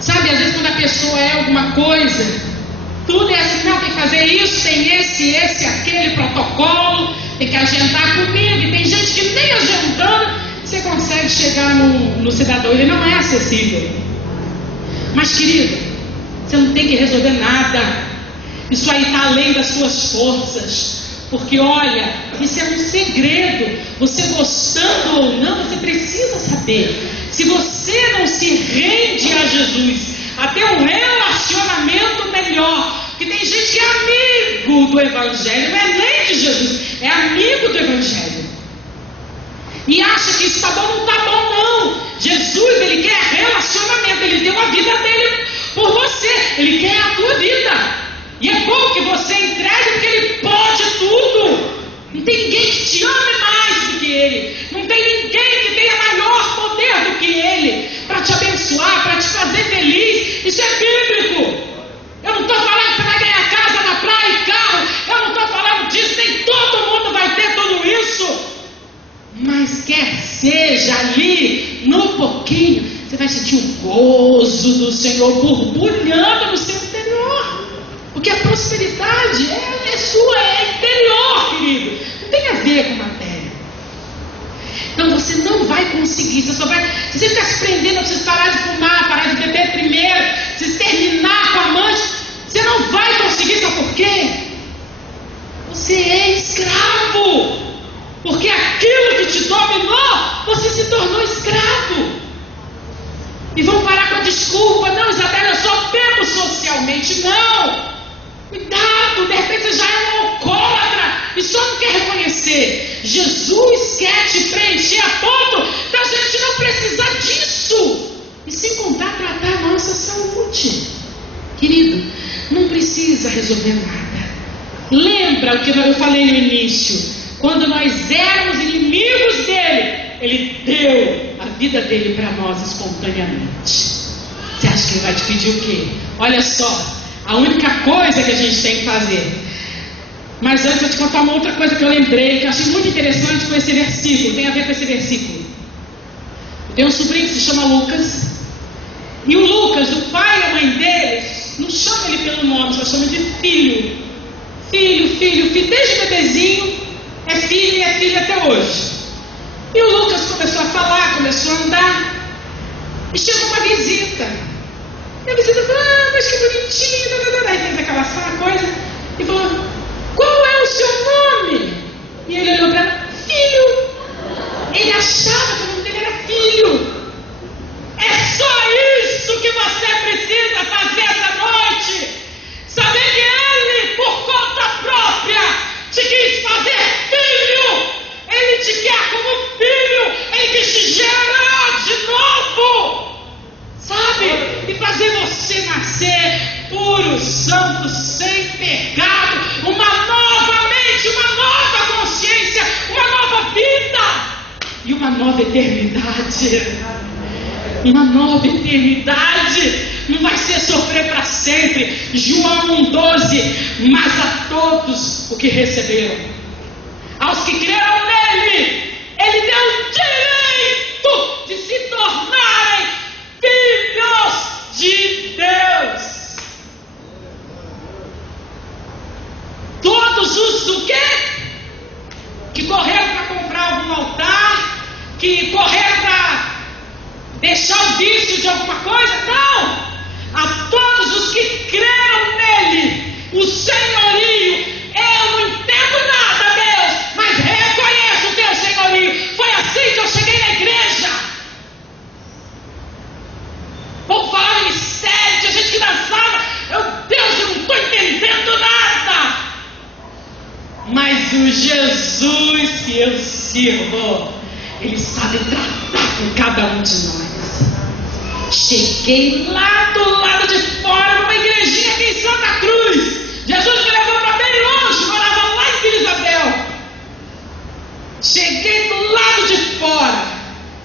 Sabe, às vezes quando a pessoa é alguma coisa, tudo é assim: não, tem que fazer isso, tem esse, aquele protocolo, tem que agendar comigo. E tem gente que nem agendando você consegue chegar no cidadão, ele não é acessível. Mas, querido, você não tem que resolver nada. Isso aí está além das suas forças. Porque, olha, isso é um segredo. Você gostando ou não, você precisa saber. Se você não se rende a Jesus, a ter um relacionamento melhor, que tem gente que é amigo do Evangelho, não é nem de Jesus, é amigo do Evangelho, e acha que isso está bom, não está bom não. Jesus, ele quer relacionamento, ele deu a vida dele por você, ele quer a tua vida. E é bom que você entregue, porque ele pode tudo. Não tem ninguém que te ame mais do que ele. Não tem ninguém que tenha maior poder do que ele para te abençoar, para te fazer feliz. Isso é bíblico. Eu não estou falando que você vai ganhar casa na praia e carro. Eu não estou falando disso. Nem todo mundo vai ter tudo isso. Mas quer seja ali, no pouquinho, você vai sentir o gozo do Senhor borbulhando no seu interior. Porque a prosperidade é sua, é interior, querido. Não tem a ver com matéria. Então você não vai conseguir. Você você ficar se prendendo, eu preciso parar de fumar, parar de beber primeiro, preciso terminar com a amante. Você não vai conseguir, sabe por quê? Você é escravo. Porque aquilo que te dominou, você se tornou escravo. E vão parar com a desculpa: não, Isabela, eu só bebo socialmente. Não! Cuidado, de repente você já é um alcoólatra e só não quer reconhecer. Jesus quer te preencher a ponto da gente não precisar disso. E sem contar tratar a nossa saúde. Querido, não precisa resolver nada. Lembra o que eu falei no início? Quando nós éramos inimigos dele, ele deu a vida dele para nós espontaneamente. Você acha que ele vai te pedir o quê? Olha só, a única coisa que a gente tem que fazer. Mas antes eu vou te contar uma outra coisa que eu lembrei, que eu achei muito interessante com esse versículo, tem a ver com esse versículo. Eu tenho um sobrinho que se chama Lucas, e o Lucas, o pai e a mãe dele, não chama ele pelo nome, só chama de filho. Filho, desde bebezinho, é filho e é filho até hoje. E o Lucas começou a falar, começou a andar. E chegou uma visita. E a visita falou, mas que bonitinho. Aí fez aquela coisa e falou, qual é o seu nome? E ele olhou para ela, filho. Ele achava que o nome dele era filho. É só isso que você precisa fazer essa noite. Saber que ele, por conta própria, te quis fazer filho. Ele te quer como filho. Ele quis te gerar de novo. Sabe? E fazer você nascer puro, santo, sem pecado. Uma nova mente, uma nova consciência, uma nova vida. E uma nova eternidade. Uma nova eternidade. Não vai ser sofrer para sempre. João 1,12. Mas a todos o que receberam, aos que creram nele, ele deu o direito de se tornarem filhos de Deus. Todos os o quê? Que correram para comprar algum altar, que correram para deixar o vício de alguma coisa? Não! A todos os que creram nele, o senhorio. Eu não entendo nada, Deus, mas reconheço o teu senhorio. Foi assim que eu cheguei na igreja. Vou falar em mistério, tinha gente que dançava. Deus, eu não estou entendendo nada. Mas o Jesus que eu sirvo, ele sabe tratar com cada um de nós. Cheguei lá do lado de fora, numa igrejinha aqui em Santa Cruz. Jesus me levou para bem longe, morava lá em Vila Isabel. Cheguei do lado de fora.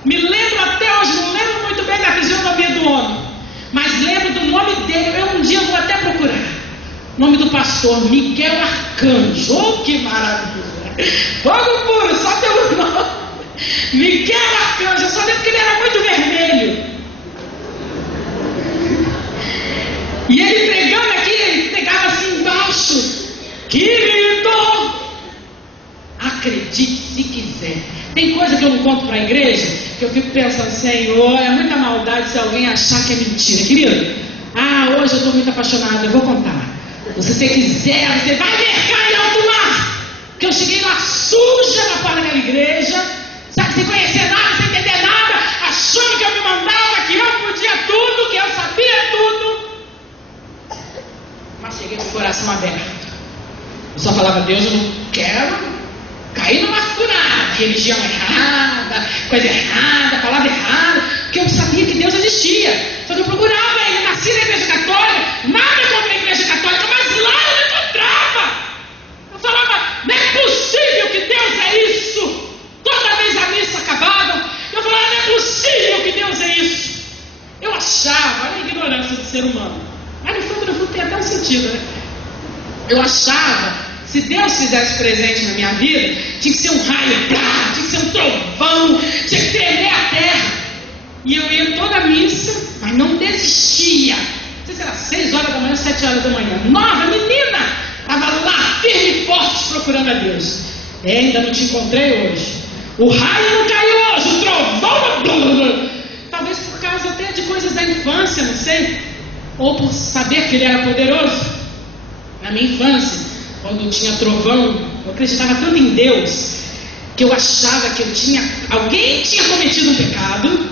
Me lembro até hoje, não lembro muito bem da fisionomia do homem, mas lembro do nome dele. Um dia eu vou até procurar. O nome do pastor, Miguel Arcanjo. Oh, que maravilha! Fogo puro, só pelo nome. Miguel Arcanjo, eu só lembro que ele era muito vermelho. E ele pregando aqui, ele pegava assim embaixo. Querido, acredite se quiser. Tem coisa que eu não conto para a igreja, que eu fico pensando, Senhor, é muita maldade se alguém achar que é mentira. Querido, hoje eu estou muito apaixonada, eu vou contar. Se você quiser, você vai mercar em alto mar. Porque eu cheguei lá suja na porta daquela igreja, sabe, sem conhecer nada, sem entender nada, achando que eu me mandava, que eu podia tudo, que eu sabia tudo. Mas cheguei com o coração aberto. Eu só falava, Deus, eu não quero cair numa furada, religião errada, coisa errada, palavra errada, porque eu sabia que Deus existia. Só que eu procurava ele, nasci na igreja católica, nada contra a igreja católica, mas lá eu não encontrava. Eu falava, não é possível que Deus é isso. Toda vez a missa acabava, eu falava, não é possível que Deus é isso. Eu achava, olha a ignorância do ser humano. Mas no fundo tem até um sentido, né? Eu achava, se Deus fizesse presente na minha vida, tinha que ser um raio, tinha que ser um trovão, tinha que tremer a terra. E eu ia toda a missa, mas não desistia. Não sei se era 6 horas da manhã, 7 horas da manhã. Nova menina, estava lá, firme e forte, procurando a Deus. Ainda não te encontrei hoje. O raio não caiu hoje, o trovão. Talvez por causa até de coisas da infância, não sei. Ou por saber que ele era poderoso. Na minha infância, quando tinha trovão, eu acreditava tanto em Deus, que eu achava que alguém tinha cometido um pecado,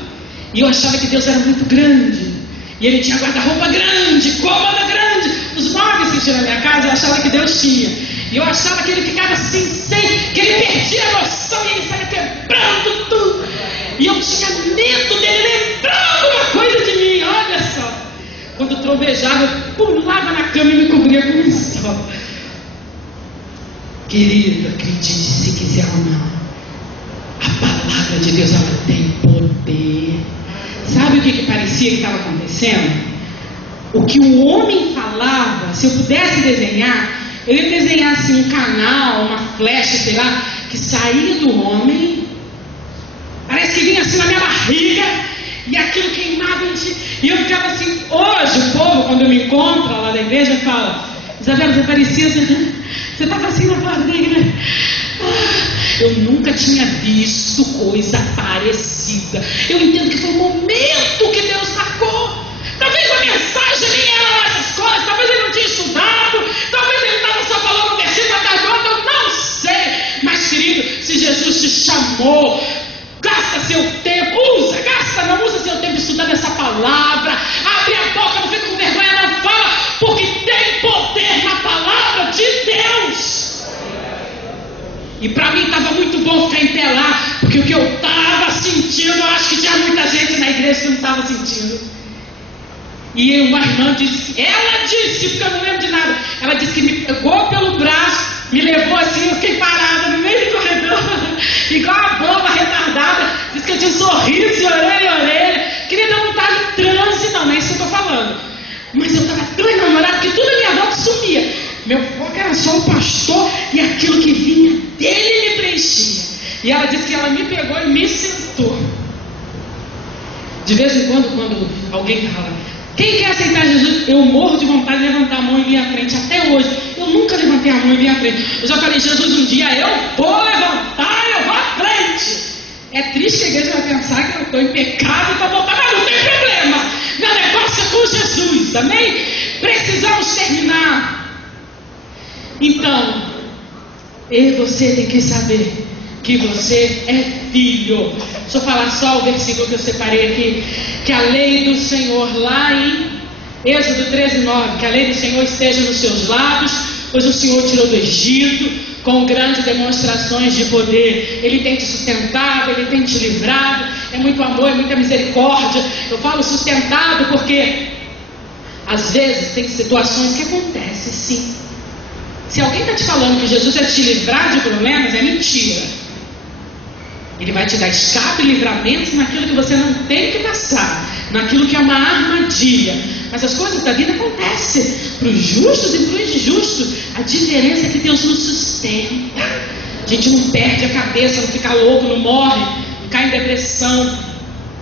e eu achava que Deus era muito grande, e ele tinha guarda-roupa grande, cômoda grande, os móveis que tinha na minha casa, eu achava que Deus tinha, e eu achava que ele ficava assim, que ele perdia a noção, e ele saia quebrando tudo, e eu tinha medo dele lembrar alguma coisa de mim. Olha só, quando trovejava, eu pulava na cama e me cobria com um lençol. Querido, acredite se quiser ou não, a palavra de Deus, ela tem poder. Sabe o que parecia que estava acontecendo? O que o homem falava, se eu pudesse desenhar, eu ia desenhar assim um canal, uma flecha, sei lá, que saía do homem, parece que vinha assim na minha barriga, e aquilo queimava, e eu ficava assim. Hoje o povo, quando eu me encontro lá da igreja, fala, Isabela, você parecia assim, Você estava assim na porta da igreja. Eu nunca tinha visto coisa parecida. Eu entendo que foi um momento que Deus marcou. Talvez a mensagem nem era essas coisas, talvez ele não tinha estudado, talvez ele estava só falando um versículo atrás do outro, eu não sei. Mas, querido, se Jesus te chamou, gasta seu tempo, usa seu tempo estudando essa palavra. Abre a boca, não fica com vergonha, não fala, porque tem poder na palavra de Deus. E para mim estava muito bom ficar em pé lá, porque o que eu estava sentindo, eu acho que tinha muita gente na igreja que não estava sentindo. E uma irmã disse, porque eu não lembro de nada, ela disse que me pegou pelo braço, me levou assim, eu fiquei parada no meio do corredor, igual a boba retardada, disse que eu tinha um sorriso de orelha em orelha. Querida, eu não estava em transe, não é isso que eu estou falando. Mas eu estava tão enamorada que tudo à minha volta sumia. Meu foco era só o pastor e aquilo que vinha dele me preenchia. E ela disse que ela me pegou e me sentou. De vez em quando alguém fala, quem quer aceitar Jesus? Eu morro de vontade de levantar a mão e vir à frente. Até hoje, eu nunca levantei a mão e vim à frente. Eu já falei, Jesus, um dia eu vou levantar, eu vou à frente. É triste que a igreja vai pensar que eu estou em pecado e estou voltando, mas não tem problema. Meu negócio é com Jesus, amém? Precisamos terminar. Então, você tem que saber que você é filho. Deixa eu falar só o versículo que eu separei aqui, que a lei do Senhor, lá em Êxodo 13:9, que a lei do Senhor esteja nos seus lábios, pois o Senhor tirou do Egito com grandes demonstrações de poder. Ele tem te sustentado, ele tem te livrado, é muito amor, é muita misericórdia. Eu falo sustentado porque às vezes tem situações que acontecem, sim. Se alguém está te falando que Jesus vai te livrar de problemas, é mentira. Ele vai te dar escape e livramentos naquilo que você não tem que passar, naquilo que é uma armadilha. Mas as coisas da vida acontecem para os justos e para os injustos. A diferença é que Deus nos sustenta. A gente não perde a cabeça, não fica louco, não morre, não cai em depressão.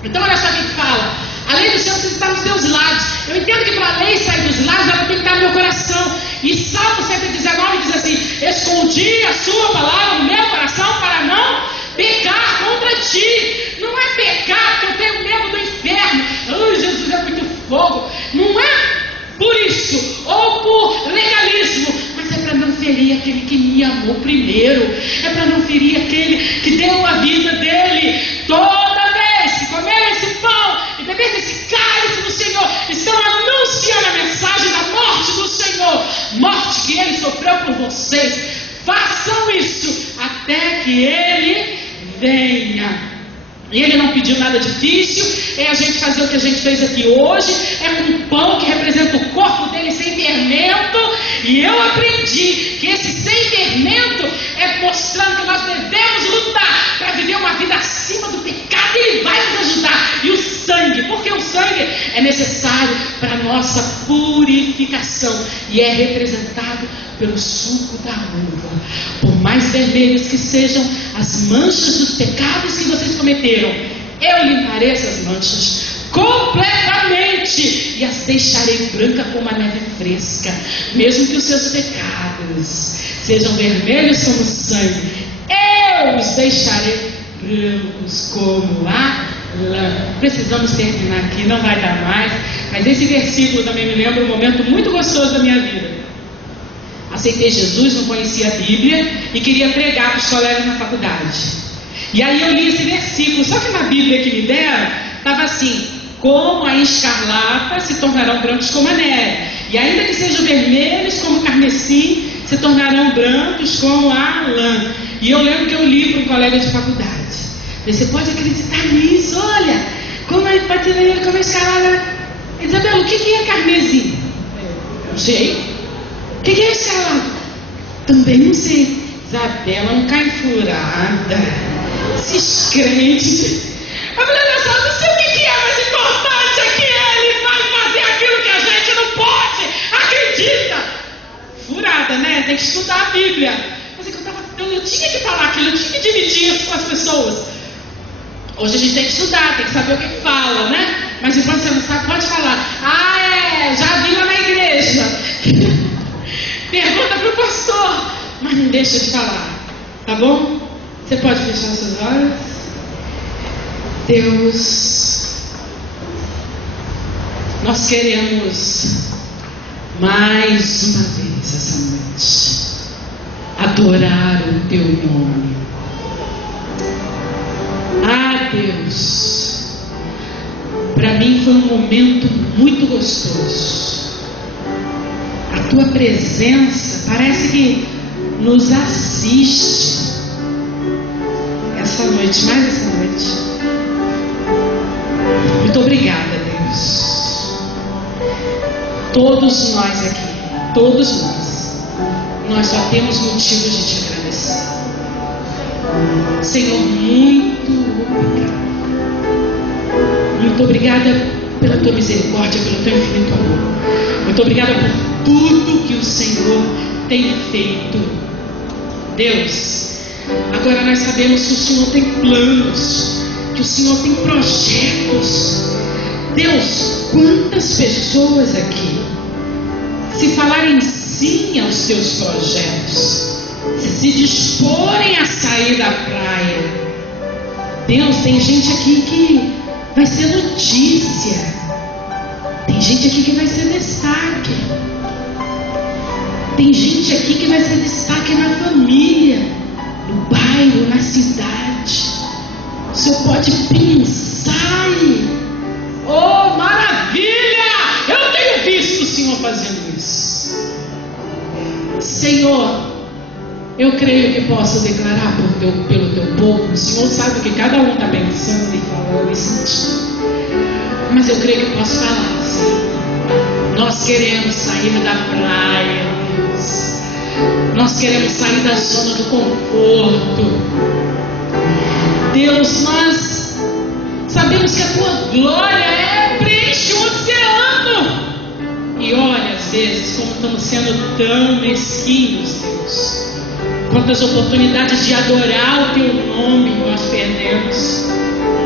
Então olha só o que fala. A lei do Senhor precisa estar nos teus lábios. Eu entendo que para a lei sair dos lábios, ela tem que estar no meu coração. E Salmo 119 diz assim, escondi a sua palavra no meu coração para não pecar contra ti. Não é pecar porque eu tenho medo do inferno. Ai, Jesus é muito fogo. Não é por isso, ou por legalismo, mas é para não ferir aquele que me amou primeiro. É para não ferir aquele que deu a vida dele. Toda vez que comer esse pão e beber desse cálice do Senhor, estão anunciando a mensagem da morte do Senhor, morte que ele sofreu por vocês. Façam isso até que ele venha. E ele não pediu nada difícil, é a gente fazer o que a gente fez aqui hoje, é com o pão que representa o corpo dele sem fermento. E eu aprendi que esse sem fermento é mostrando que nós devemos lutar para viver uma vida acima do pecado, e ele vai nos ajudar. E o sangue, porque o sangue é necessário para a nossa purificação e é representado pelo suco da uva. Por mais vermelhos que sejam as manchas dos pecados que vocês cometeram, eu limparei essas manchas completamente e as deixarei branca como a neve fresca. Mesmo que os seus pecados sejam vermelhos como sangue, eu os deixarei brancos como a lã. Precisamos terminar aqui, não vai dar mais, mas esse versículo também me lembra um momento muito gostoso da minha vida. Aceitei Jesus, não conhecia a Bíblia e queria pregar para os colegas na faculdade. E aí eu li esse versículo, só que na Bíblia que me deram, estava assim, como a escarlata se tornarão brancos como a neve, e ainda que sejam vermelhos como o carmesim, se tornarão brancos como a lã. E eu lembro que eu li para um colega de faculdade. Você pode acreditar nisso? Olha, como a escarlata. Isabela, o que é carmesim? Não sei. O que é escarlata? Também não sei. Isabela, não cai furada. Esses crentes. Eu falei, olha só, não sei o que é, mas o importante é que ele vai fazer aquilo que a gente não pode. Acredita? Furada, né? Tem que estudar a Bíblia. Mas é que eu tinha que falar aquilo, eu tinha que dividir isso com as pessoas. Hoje a gente tem que estudar, tem que saber o que fala, né? Mas enquanto você não sabe, pode falar. Já vi lá na igreja. Pergunta para o pastor. deixa de falar, tá bom? Você pode fechar seus olhos. Deus, nós queremos mais uma vez essa noite adorar o teu nome. Ah, Deus, para mim foi um momento muito gostoso. A tua presença parece que nos assiste essa noite, mais essa noite. Muito obrigada, Deus. Todos nós aqui, todos nós só temos motivos de te agradecer. Senhor, muito obrigado. Muito obrigada pela tua misericórdia, pelo teu infinito amor. Muito obrigada por tudo que o Senhor tem feito. Deus, agora nós sabemos que o Senhor tem planos, que o Senhor tem projetos. Deus, quantas pessoas aqui, se falarem sim aos teus projetos, se disporem a sair da praia, Deus, tem gente aqui que vai ser notícia, tem gente aqui que vai ser destaque, tem gente aqui que vai ser destaque na família, no bairro, na cidade. O Senhor pode pensar e, oh, maravilha! Eu tenho visto o Senhor fazendo isso. Senhor, eu creio que posso declarar pelo teu povo. O Senhor sabe o que cada um está pensando e falando e sentindo. Mas eu creio que posso falar, Senhor. Nós queremos sair da praia, Deus. Nós queremos sair da zona do conforto. Deus, nós sabemos que a tua glória preenche o oceano. E olha, às vezes, como estamos sendo tão mesquinhos, Deus. Quantas oportunidades de adorar o teu nome nós perdemos,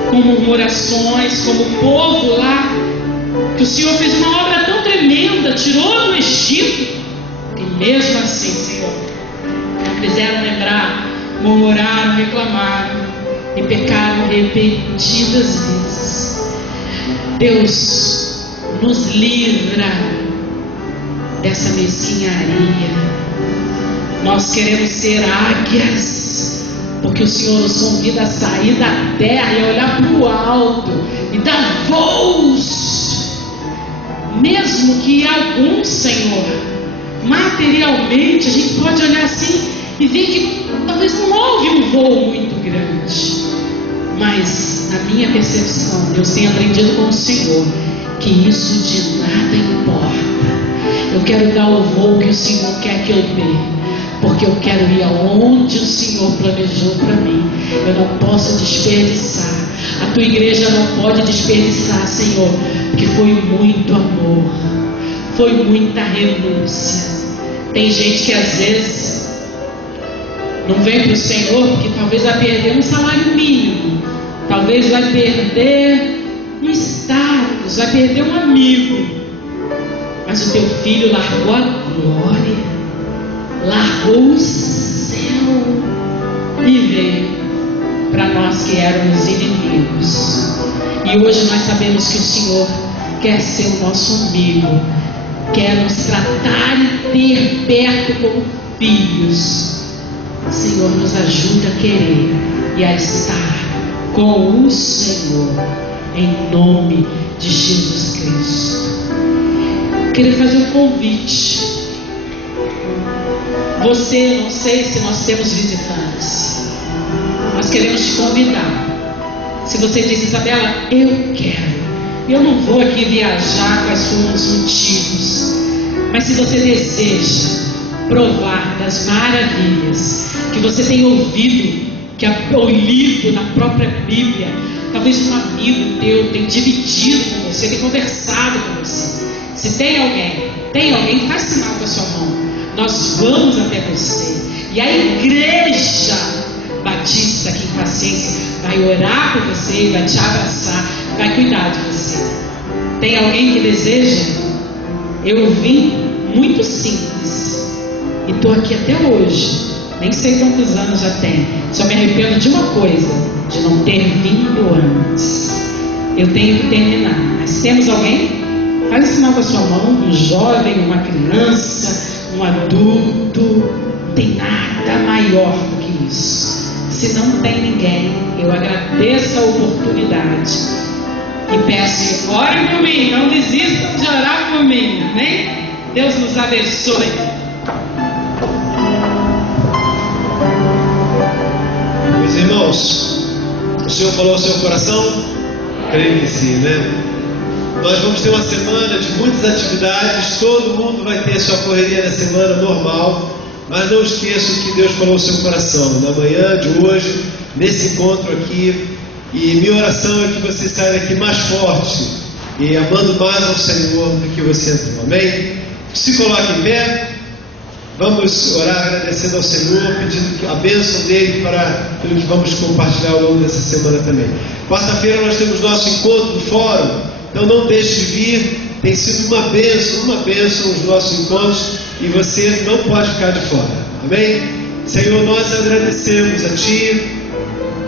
com murmurações, como o povo lá, que o Senhor fez uma obra tão tremenda, tirou do Egito, e mesmo assim, Senhor, não quiseram lembrar, murmuraram, reclamaram e pecaram repetidas vezes. Deus, nos livra dessa mesquinharia. Nós queremos ser águias, porque o Senhor nos convida a sair da terra e olhar para o alto e dar voos. Mesmo que alguns, Senhor, materialmente, a gente pode olhar assim e ver que talvez não houve um voo muito grande. Mas, na minha percepção, eu tenho aprendido com o Senhor que isso de nada importa. Eu quero dar o voo que o Senhor quer que eu dê, porque eu quero ir aonde o Senhor planejou para mim. Eu não posso desperdiçar. A tua igreja não pode desperdiçar, Senhor, porque foi muito amor, foi muita renúncia. Tem gente que às vezes não vem para o Senhor porque talvez vai perder um salário mínimo, talvez vai perder um status, vai perder um amigo. Mas o teu filho largou a glória, largou o céu e veio para nós que éramos inimigos. E hoje nós sabemos que o Senhor quer ser o nosso amigo, quer nos tratar e ter perto como filhos. Senhor, nos ajuda a querer e a estar com o Senhor, em nome de Jesus Cristo. Queria fazer um convite. Você, não sei se nós temos visitantes, nós queremos te convidar. Se você diz, Isabela, eu quero, eu não vou aqui viajar quais foram os motivos, mas se você deseja provar das maravilhas que você tem ouvido, que ou lido na própria Bíblia, talvez um amigo teu tem dividido com você, tem conversado com você. Se tem alguém, faz sinal com a sua mão. Nós vamos até você. E a igreja batista aqui em Paciência vai orar por você, vai te abraçar, vai cuidar de você. Tem alguém que deseja? Eu vim muito simples e estou aqui até hoje Nem sei quantos anos já tem. Só me arrependo de uma coisa: de não ter vindo antes. Eu tenho que terminar. Mas temos alguém? Faz sinal com a sua mão. Um jovem, uma criança, um adulto. Não tem nada maior do que isso. Se não tem ninguém, eu agradeço a oportunidade e peço: orem por mim, não desistam de orar por mim, amém? Deus nos abençoe. Meus irmãos, o Senhor falou ao seu coração? Creio que sim, né? Nós vamos ter uma semana de muitas atividades, todo mundo vai ter a sua correria na semana normal, mas não esqueça o que Deus falou ao seu coração, na manhã de hoje, nesse encontro aqui, e minha oração é que você saia daqui mais forte e amando mais ao Senhor do que você entrou, amém? Se coloque em pé, vamos orar agradecendo ao Senhor, pedindo a bênção dele para aquilo que vamos compartilhar ao longo dessa semana também. Quarta-feira nós temos nosso encontro do fórum, então não deixe de vir, tem sido uma bênção os nossos encontros e você não pode ficar de fora, amém? Senhor, nós agradecemos a Ti,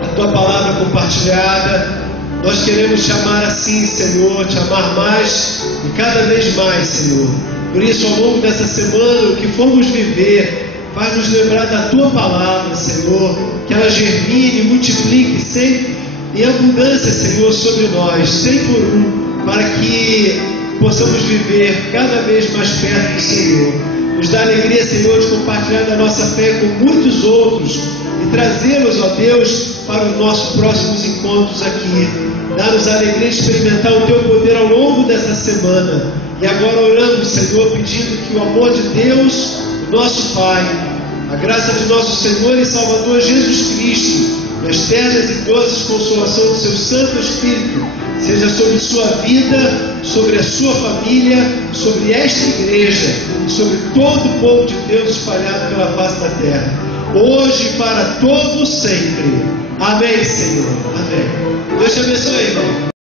a Tua palavra compartilhada, nós queremos te amar assim, Senhor, te amar mais e cada vez mais, Senhor. Por isso, ao longo dessa semana, o que formos viver, vai nos lembrar da Tua palavra, Senhor, que ela germine e multiplique sempre em abundância, Senhor, sobre nós, 100 por 1, para que possamos viver cada vez mais perto do Senhor. Nos dá alegria, Senhor, de compartilhar da nossa fé com muitos outros e trazê-los, ó Deus, para os nossos próximos encontros aqui. Dá-nos a alegria de experimentar o Teu poder ao longo dessa semana. E agora oramos, Senhor, pedindo que o amor de Deus, o nosso Pai, a graça de nosso Senhor e Salvador Jesus Cristo, e as ternas e doces consolação do Seu Santo Espírito, seja sobre sua vida, sobre a sua família, sobre esta igreja, sobre todo o povo de Deus espalhado pela face da terra, hoje e para todo sempre. Amém, Senhor. Amém. Deus te abençoe, irmão.